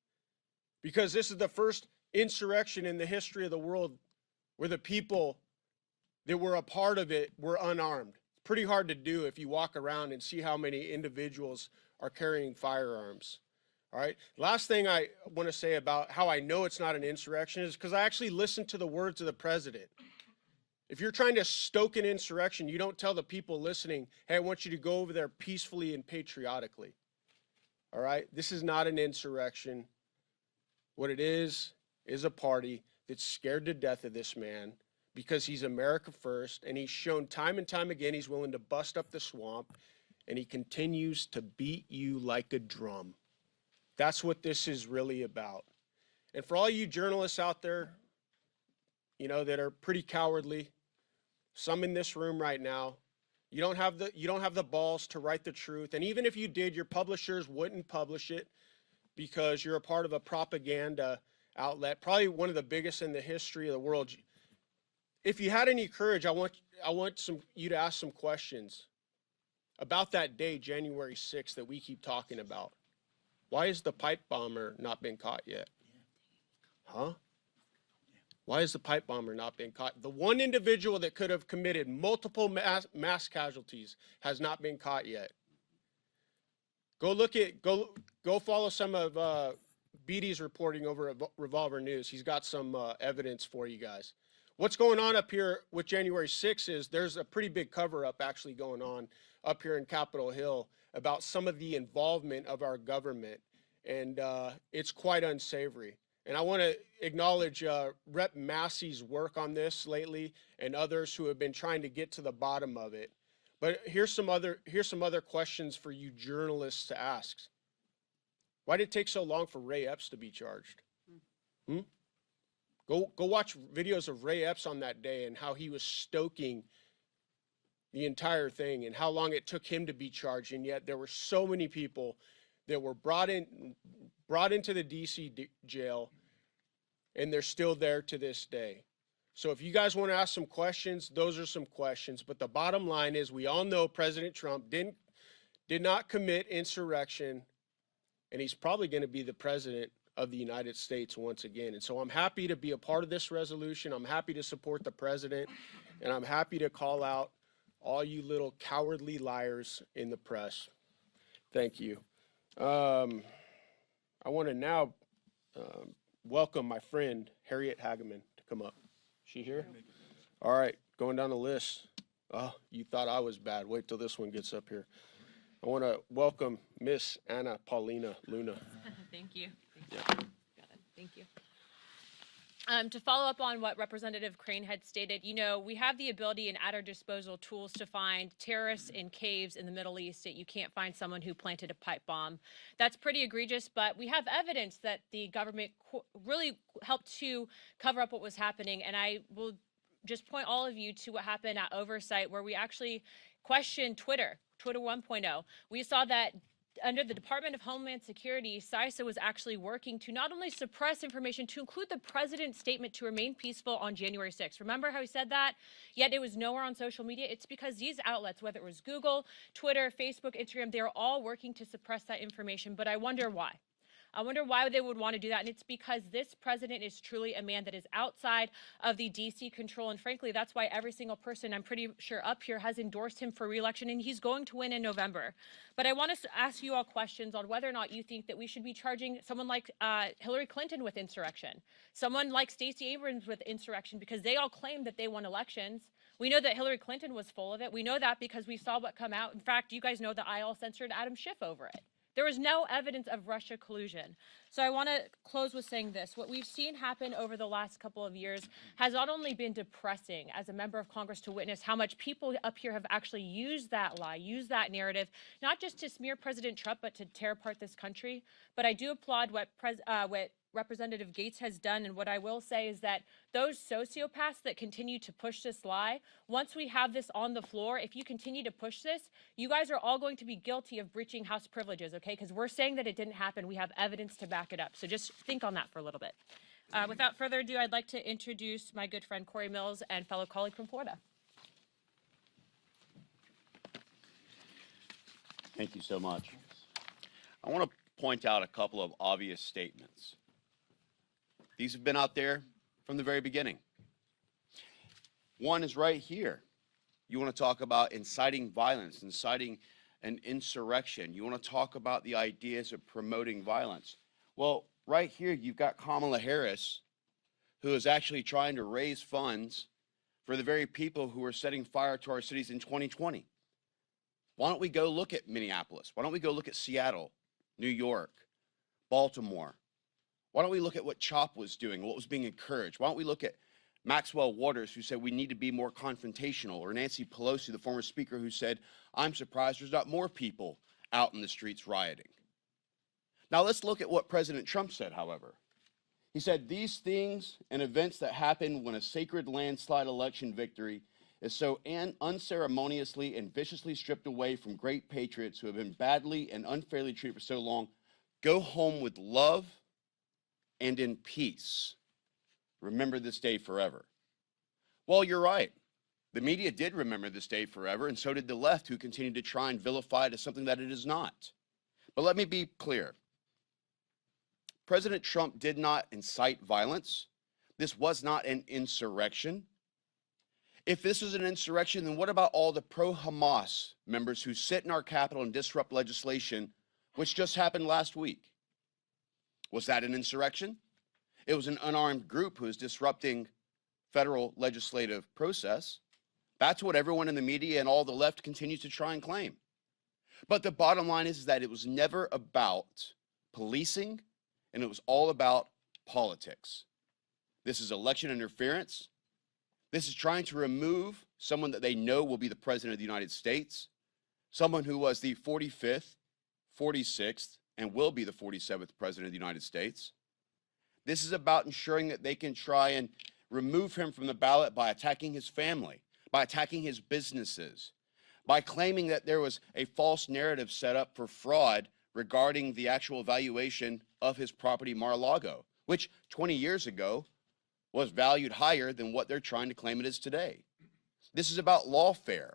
Because this is the first insurrection in the history of the world where the people that were a part of it were unarmed. It's pretty hard to do if you walk around and see how many individuals are carrying firearms. All right. Last thing I want to say about how I know it's not an insurrection is because I actually listened to the words of the president. If you're trying to stoke an insurrection, you don't tell the people listening, hey, I want you to go over there peacefully and patriotically. All right. This is not an insurrection. What it is a party that's scared to death of this man because he's America first, and he's shown time and time again he's willing to bust up the swamp, and he continues to beat you like a drum. That's what this is really about. And for all you journalists out there, you know, that are pretty cowardly, some in this room right now, you don't have the balls to write the truth. And even if you did, your publishers wouldn't publish it because you're a part of a propaganda outlet, probably one of the biggest in the history of the world. If you had any courage, I want you to ask some questions about that day, January 6th, that we keep talking about. Why has the pipe bomber not been caught yet? Huh? Why has the pipe bomber not been caught? The one individual that could have committed multiple mass casualties has not been caught yet. Go follow some of Beatty's reporting over at Revolver News. He's got some evidence for you guys. What's going on up here with January 6th is there's a pretty big cover-up actually going on up here in Capitol Hill about some of the involvement of our government, and it's quite unsavory. And I want to acknowledge Rep. Massey's work on this lately and others who have been trying to get to the bottom of it. But here's some other questions for you journalists to ask. Why did it take so long for Ray Epps to be charged? Go watch videos of Ray Epps on that day and how he was stoking the entire thing and how long it took him to be charged. And yet there were so many people that were brought into the DC jail, and they're still there to this day. So if you guys want to ask some questions, those are some questions. But the bottom line is we all know President Trump did not commit insurrection, and he's probably going to be the president of the United States once again. And so I'm happy to be a part of this resolution. I'm happy to support the president, and I'm happy to call out all you little cowardly liars in the press. Thank you. I want to now welcome my friend Harriet Hageman to come up. She here? All right, going down the list. Oh, you thought I was bad. Wait till this one gets up here. I want to welcome Miss Anna Paulina Luna. Thank you. Yeah. Got it. Thank you. To follow up on what Representative Crane had stated, you know, we have the ability and at our disposal tools to find terrorists in caves in the Middle East that you can't find someone who planted a pipe bomb. That's pretty egregious, but we have evidence that the government really helped to cover up what was happening. And I will just point all of you to what happened at Oversight, where we actually questioned Twitter 1.0. We saw that under the Department of Homeland Security, CISA was actually working to not only suppress information, to include the president's statement to remain peaceful on January 6th. Remember how he said that? Yet it was nowhere on social media. It's because these outlets, whether it was Google, Twitter, Facebook, Instagram, they're all working to suppress that information. But I wonder why. I wonder why they would want to do that. And it's because this president is truly a man that is outside of the DC control. And frankly, that's why every single person, I'm pretty sure up here, has endorsed him for re-election, and he's going to win in November. But I want to ask you all questions on whether or not you think that we should be charging someone like Hillary Clinton with insurrection, someone like Stacey Abrams with insurrection, because they all claim that they won elections. We know that Hillary Clinton was full of it. We know that because we saw what come out. In fact, you guys know that I all censored Adam Schiff over it. There was no evidence of Russia collusion. So I want to close with saying this. What we've seen happen over the last couple of years has not only been depressing as a member of Congress to witness how much people up here have actually used that lie, used that narrative, not just to smear President Trump, but to tear apart this country. But I do applaud what Representative Gaetz has done. And what I will say is that those sociopaths that continue to push this lie, once we have this on the floor, if you continue to push this, you guys are all going to be guilty of breaching House privileges, okay? Because we're saying that it didn't happen. We have evidence to back it up. So just think on that for a little bit. Without further ado, I'd like to introduce my good friend Corey Mills and fellow colleague from Florida. Thank you so much. I want to point out a couple of obvious statements. These have been out there from the very beginning. One is right here. You want to talk about inciting violence, inciting an insurrection. You want to talk about the ideas of promoting violence. Well, right here, you've got Kamala Harris, who is actually trying to raise funds for the very people who are setting fire to our cities in 2020. Why don't we go look at Minneapolis? Why don't we go look at Seattle, New York, Baltimore? Why don't we look at what CHOP was doing, what was being encouraged? Why don't we look at Maxwell Waters, who said we need to be more confrontational, or Nancy Pelosi, the former speaker, who said, I'm surprised there's not more people out in the streets rioting. Now let's look at what President Trump said, however. He said, these things and events that happen when a sacred landslide election victory is so unceremoniously and viciously stripped away from great patriots who have been badly and unfairly treated for so long, go home with love and in peace. Remember this day forever. Well, you're right. The media did remember this day forever, and so did the left, who continued to try and vilify it as something that it is not. But let me be clear. President Trump did not incite violence. This was not an insurrection. If this is an insurrection, then what about all the pro-Hamas members who sit in our Capitol and disrupt legislation, which just happened last week? Was that an insurrection? It was an unarmed group who is disrupting federal legislative process. That's what everyone in the media and all the left continues to try and claim. But the bottom line is that it was never about policing, and it was all about politics. This is election interference. This is trying to remove someone that they know will be the president of the United States, someone who was the 45th, 46th, and will be the 47th president of the United States. This is about ensuring that they can try and remove him from the ballot by attacking his family, by attacking his businesses, by claiming that there was a false narrative set up for fraud regarding the actual valuation of his property Mar-a-Lago, which 20 years ago was valued higher than what they're trying to claim it is today. This is about lawfare,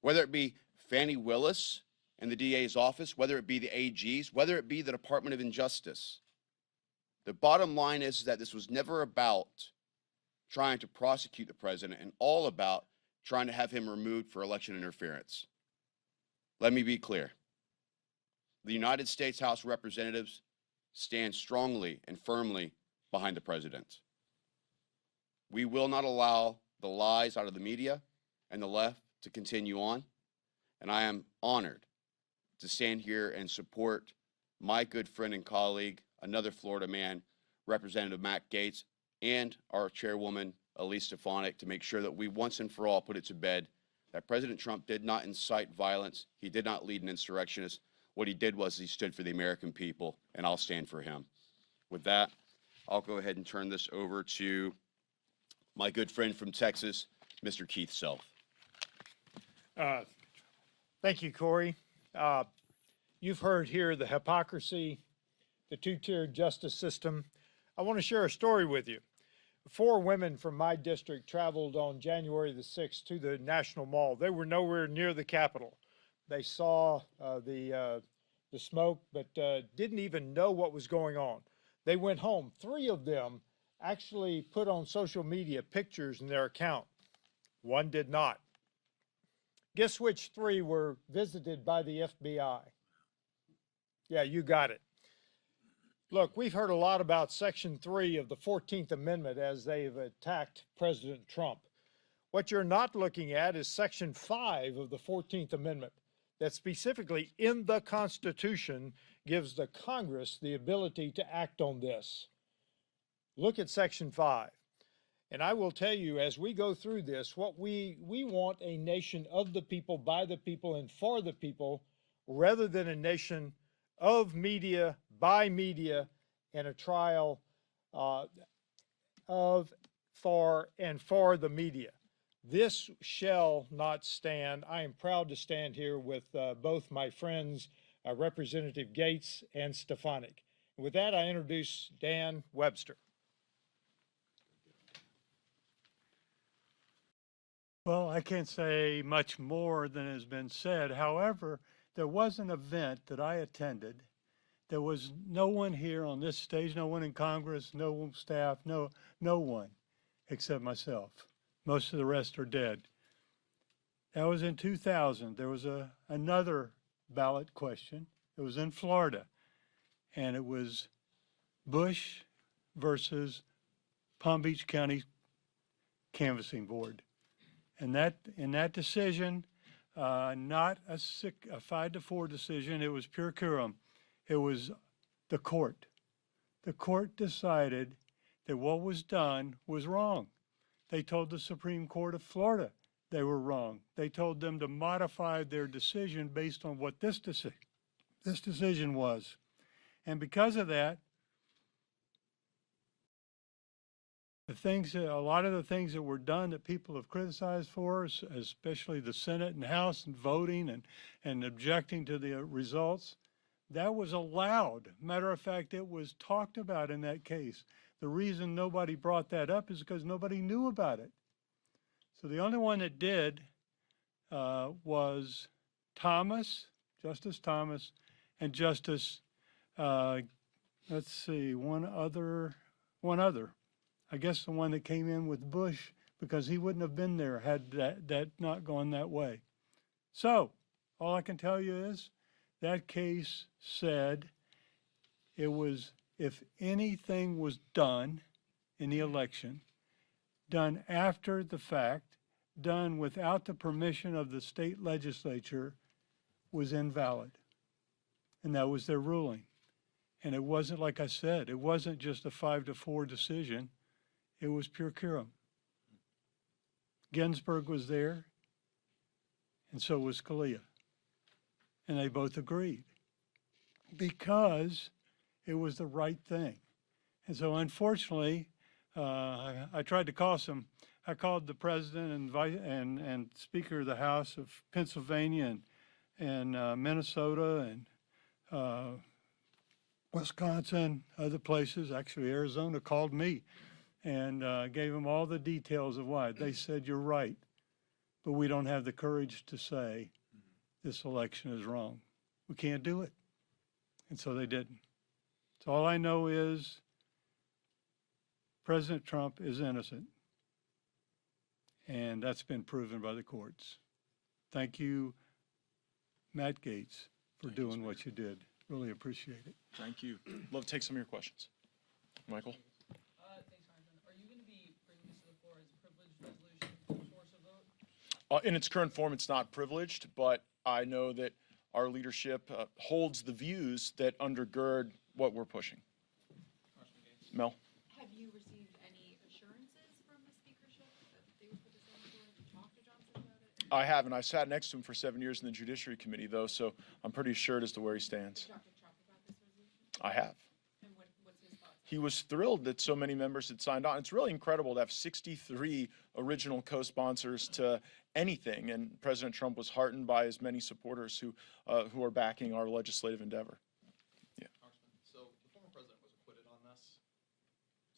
whether it be Fani Willis and the DA's office, whether it be the AGs, whether it be the Department of Injustice. The bottom line is that this was never about trying to prosecute the president and all about trying to have him removed for election interference. Let me be clear. The United States House of Representatives stands strongly and firmly behind the president. We will not allow the lies out of the media and the left to continue on, and I am honored to stand here and support my good friend and colleague, another Florida man, Representative Matt Gaetz, and our chairwoman, Elise Stefanik, to make sure that we once and for all put it to bed that President Trump did not incite violence. He did not lead an insurrectionist. What he did was he stood for the American people, and I'll stand for him. With that, I'll go ahead and turn this over to my good friend from Texas, Mr. Keith Self. Thank you, Corey. You've heard here the hypocrisy, the two-tiered justice system. I want to share a story with you. 4 women from my district traveled on January the 6th to the National Mall. They were nowhere near the Capitol. They saw the smoke, but didn't even know what was going on. They went home. 3 of them actually put on social media pictures in their account. 1 did not. Guess which 3 were visited by the FBI? Yeah, you got it. Look, we've heard a lot about Section 3 of the 14th Amendment as they've attacked President Trump. What you're not looking at is Section 5 of the 14th Amendment that specifically in the Constitution gives the Congress the ability to act on this. Look at Section 5. And I will tell you, as we go through this, what we want a nation of the people, by the people, and for the people, rather than a nation of media, by media, and a trial of, for, and for the media. This shall not stand. I am proud to stand here with both my friends, Representative Gaetz and Stefanik. With that, I introduce Dan Webster. Well, I can't say much more than has been said. However, there was an event that I attended. There was no one here on this stage, no one in Congress, no staff, no one except myself. Most of the rest are dead. That was in 2000. There was another ballot question. It was in Florida, and it was Bush versus Palm Beach County Canvassing Board. And in that decision, not a 5-4 decision, it was per curiam. It was the court. The court decided that what was done was wrong. They told the Supreme Court of Florida they were wrong. They told them to modify their decision based on what this decision was. And because of that, a lot of the things that were done that people have criticized for, especially the Senate and House and voting and objecting to the results, that was allowed. Matter of fact, it was talked about in that case. The reason nobody brought that up is because nobody knew about it. So the only one that did was Justice Thomas, and Justice, let's see, one other. I guess the one that came in with Bush, because he wouldn't have been there had that not gone that way. So all I can tell you is that case said it was, if anything was done in the election, done after the fact, done without the permission of the state legislature, was invalid. And that was their ruling. And it wasn't, like I said, it wasn't just a 5-4 decision. It was per curiam. Ginsburg was there, and so was Scalia. And they both agreed because it was the right thing. And so unfortunately, I tried to call I called the president and Speaker of the House of Pennsylvania and Minnesota and Wisconsin, other places. Actually, Arizona called me and gave them all the details of why. They said, you're right, but we don't have the courage to say this election is wrong. We can't do it. And so they didn't. So all I know is President Trump is innocent. And that's been proven by the courts. Thank you, Matt Gaetz, for doing what you did. Really appreciate it. Thank you. Love to take some of your questions. Michael? Thanks, Congressman. Are you going to be bringing this to the floor as a privileged resolution to force a vote? In its current form, it's not privileged, but I know that our leadership holds the views that undergird what we're pushing. Mel? Have you received any assurances from the speakership that they would put this on the floor to talk to Johnson about it? I haven't. I sat next to him for 7 years in the Judiciary Committee, though, so I'm pretty assured as to where he stands. Did you talk to Trump about this resolution? I have. And what's his thoughts? He was thrilled that so many members had signed on. It's really incredible to have 63 original co-sponsors to anything, and President Trump was heartened by as many supporters who are backing our legislative endeavor. Yeah. So the former president was acquitted on this.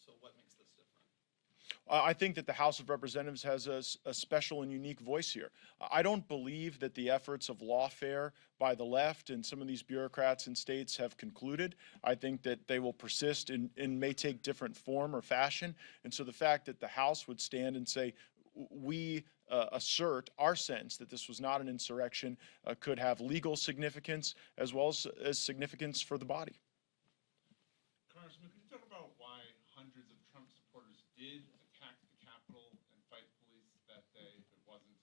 So what makes this different? I think that the House of Representatives has a special and unique voice here. I don't believe that the efforts of lawfare by the left and some of these bureaucrats in states have concluded. I think that they will persist and may take different form or fashion. And so the fact that the House would stand and say, we assert our sense that this was not an insurrection could have legal significance as well as significance for the body. Congressman, could you talk about why hundreds of Trump supporters did attack the Capitol and fight police that day if it wasn't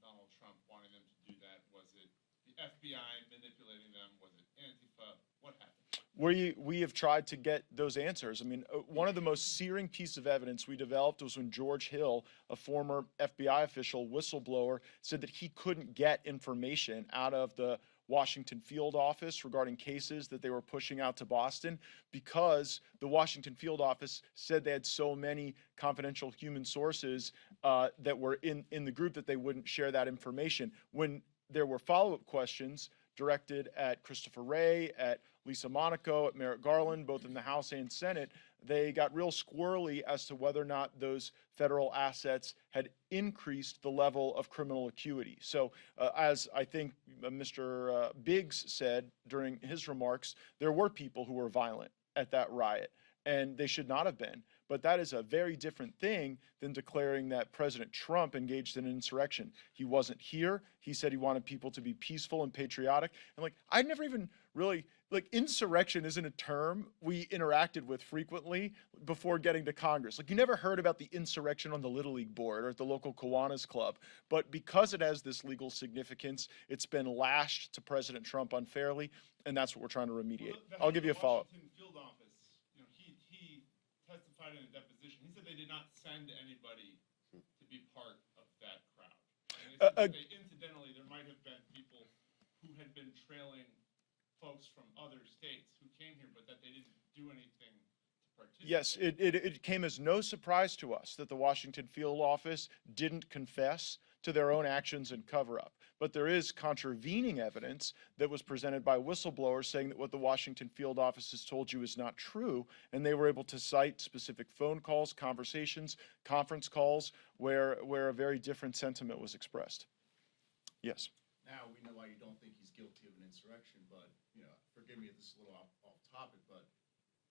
Donald Trump wanting them to do that? Was it the FBI manipulating them? Was it Antifa? What happened? We have tried to get those answers. I mean, one of the most searing pieces of evidence we developed was when George Hill, a former FBI official, whistleblower, said that he couldn't get information out of the Washington field office regarding cases that they were pushing out to Boston because the Washington field office said they had so many confidential human sources that were in the group that they wouldn't share that information. When there were follow-up questions directed at Christopher Wray, at Lisa Monaco, at Merrick Garland, both in the House and Senate, they got real squirrely as to whether or not those federal assets had increased the level of criminal acuity. So as I think Mr. Biggs said during his remarks, there were people who were violent at that riot, and they should not have been. But that is a very different thing than declaring that President Trump engaged in an insurrection. He wasn't here. He said he wanted people to be peaceful and patriotic. And like, I never even really, like, insurrection isn't a term we interacted with frequently before getting to Congress. Like, you never heard about the insurrection on the Little League board or at the local Kiwanis Club. But because it has this legal significance, it's been lashed to President Trump unfairly, and that's what we're trying to remediate. I'll give you a follow-up. Washington field office, you know, he testified in a deposition. He said they did not send anybody to be part of that crowd. And they said that incidentally, there might have been people who had been trailing folks from other states who came here, but that they didn't do anything to participate. Yes, it came as no surprise to us that the Washington field office didn't confess to their own actions and cover-up. But there is contravening evidence that was presented by whistleblowers saying that what the Washington field office has told you is not true, and they were able to cite specific phone calls, conversations, conference calls, where a very different sentiment was expressed. Yes. Now we know why you don't think he's guilty of an insurrection, but, you know, forgive me if this is a little off topic, but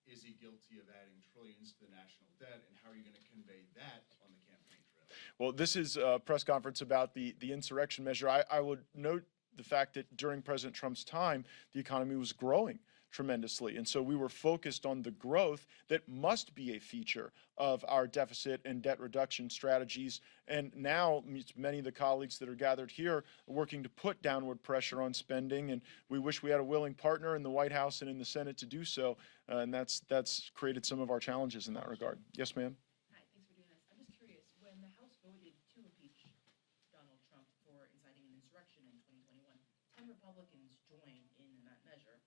is he guilty of adding trillions to the national debt, and how are you going to convey that on the campaign trail? Well, this is a press conference about the insurrection measure. I would note the fact that during President Trump's time, the economy was growing tremendously. And so we were focused on the growth that must be a feature of our deficit and debt reduction strategies. And now many of the colleagues that are gathered here are working to put downward pressure on spending. And we wish we had a willing partner in the White House and in the Senate to do so. And that's created some of our challenges in that regard. Yes, ma'am. Hi, thanks for doing this. I'm just curious, when the House voted to impeach Donald Trump for inciting an insurrection in 2021, 10 Republicans joined in that measure.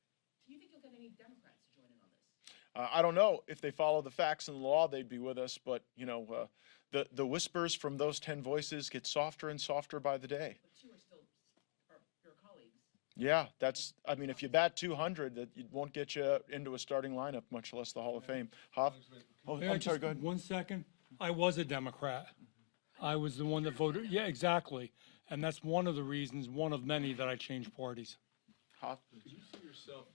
Do you think you'll get any Democrats to join in on this? I don't know. If they follow the facts and the law, they'd be with us. But, you know, the whispers from those 10 voices get softer and softer by the day. But two are still your colleagues. Yeah, I mean, if you bat 200, that it won't get you into a starting lineup, much less the Hall of Fame. Hoff? Oh, May I I'm sorry, just- go ahead. 1 second. I was a Democrat. I was the one that voted. Yeah, exactly. And that's one of the reasons, one of many, that I changed parties. Hoff? Could you see yourself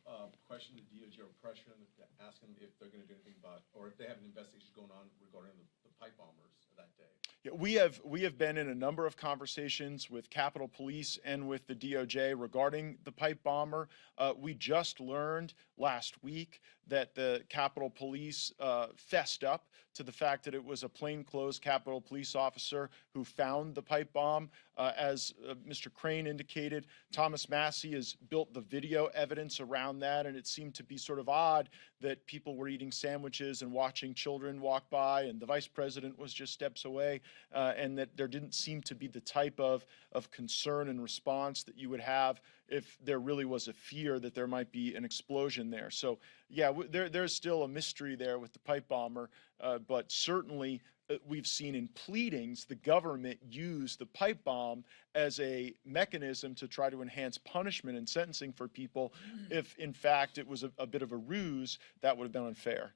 question the DOJ or pressure them to ask them if they're going to do anything about, or if they have an investigation going on regarding the pipe bombers that day? Yeah, we have been in a number of conversations with Capitol Police and with the DOJ regarding the pipe bomber. We just learned last week that the Capitol Police fessed up to the fact that it was a plainclothes Capitol Police officer who found the pipe bomb. As Mr. Crane indicated, Thomas Massey has built the video evidence around that, and it seemed to be sort of odd that people were eating sandwiches and watching children walk by, and the vice president was just steps away, and that there didn't seem to be the type of concern and response that you would have if there really was a fear that there might be an explosion there. So, yeah, there's still a mystery there with the pipe bomber, but certainly we've seen in pleadings the government use the pipe bomb as a mechanism to try to enhance punishment and sentencing for people. If, in fact, it was a bit of a ruse, that would have been unfair.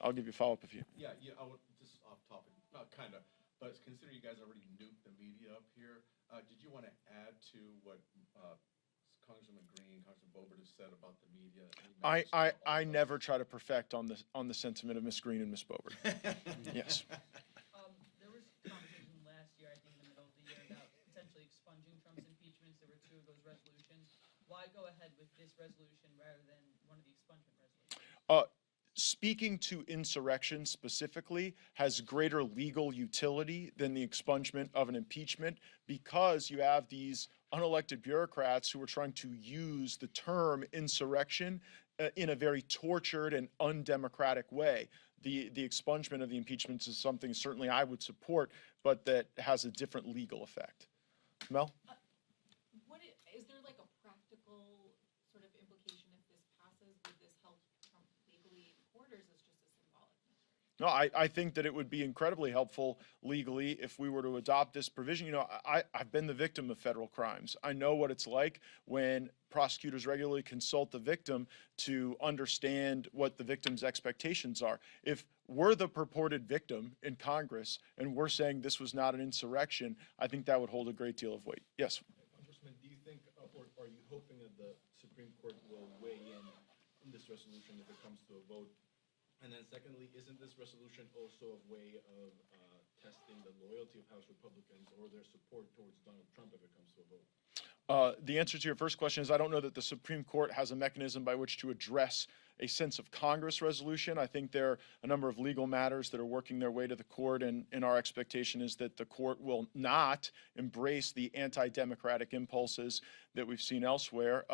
I'll give you a follow-up if you... Yeah, I would, just off topic, kind of, but considering you guys already nuked the media up here, did you want to add to what Congressman Green, Congressman Boebert have said about the media? I never try to perfect on the sentiment of Ms. Green and Ms. Boebert. Yes. There was conversation last year, I think in the middle of the year, about potentially expunging Trump's impeachments. There were two of those resolutions. Why go ahead with this resolution rather than one of the expungement resolutions? Speaking to insurrection specifically has greater legal utility than the expungement of an impeachment, because you have these unelected bureaucrats who are trying to use the term insurrection in a very tortured and undemocratic way. The expungement of the impeachments is something certainly I would support, but that has a different legal effect. Mel? Is there like a practical sort of implication if this passes? Would this help Trump legally in court, or is this just a symbolic measure? No, I think that it would be incredibly helpful legally if we were to adopt this provision. You know, I've been the victim of federal crimes. I know what it's like when prosecutors regularly consult the victim to understand what the victim's expectations are. If we're the purported victim in Congress and we're saying this was not an insurrection, I think that would hold a great deal of weight. Yes. Congressman, do you think, or are you hoping that the Supreme Court will weigh in this resolution if it comes to a vote And then secondly, isn't this resolution also a way of testing the loyalty of House Republicans or their support towards Donald Trump if it comes to a vote? The answer to your first question is I don't know that the Supreme Court has a mechanism by which to address a sense of Congress resolution. I think there are a number of legal matters that are working their way to the court, and our expectation is that the court will not embrace the anti-democratic impulses that we've seen elsewhere.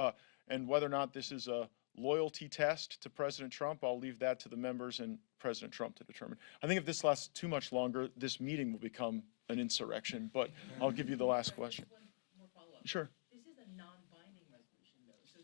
And whether or not this is a loyalty test to President Trump, I'll leave that to the members and President Trump to determine. I think if this lasts too much longer, this meeting will become an insurrection, but I'll give you the last question. One more follow-up. Sure.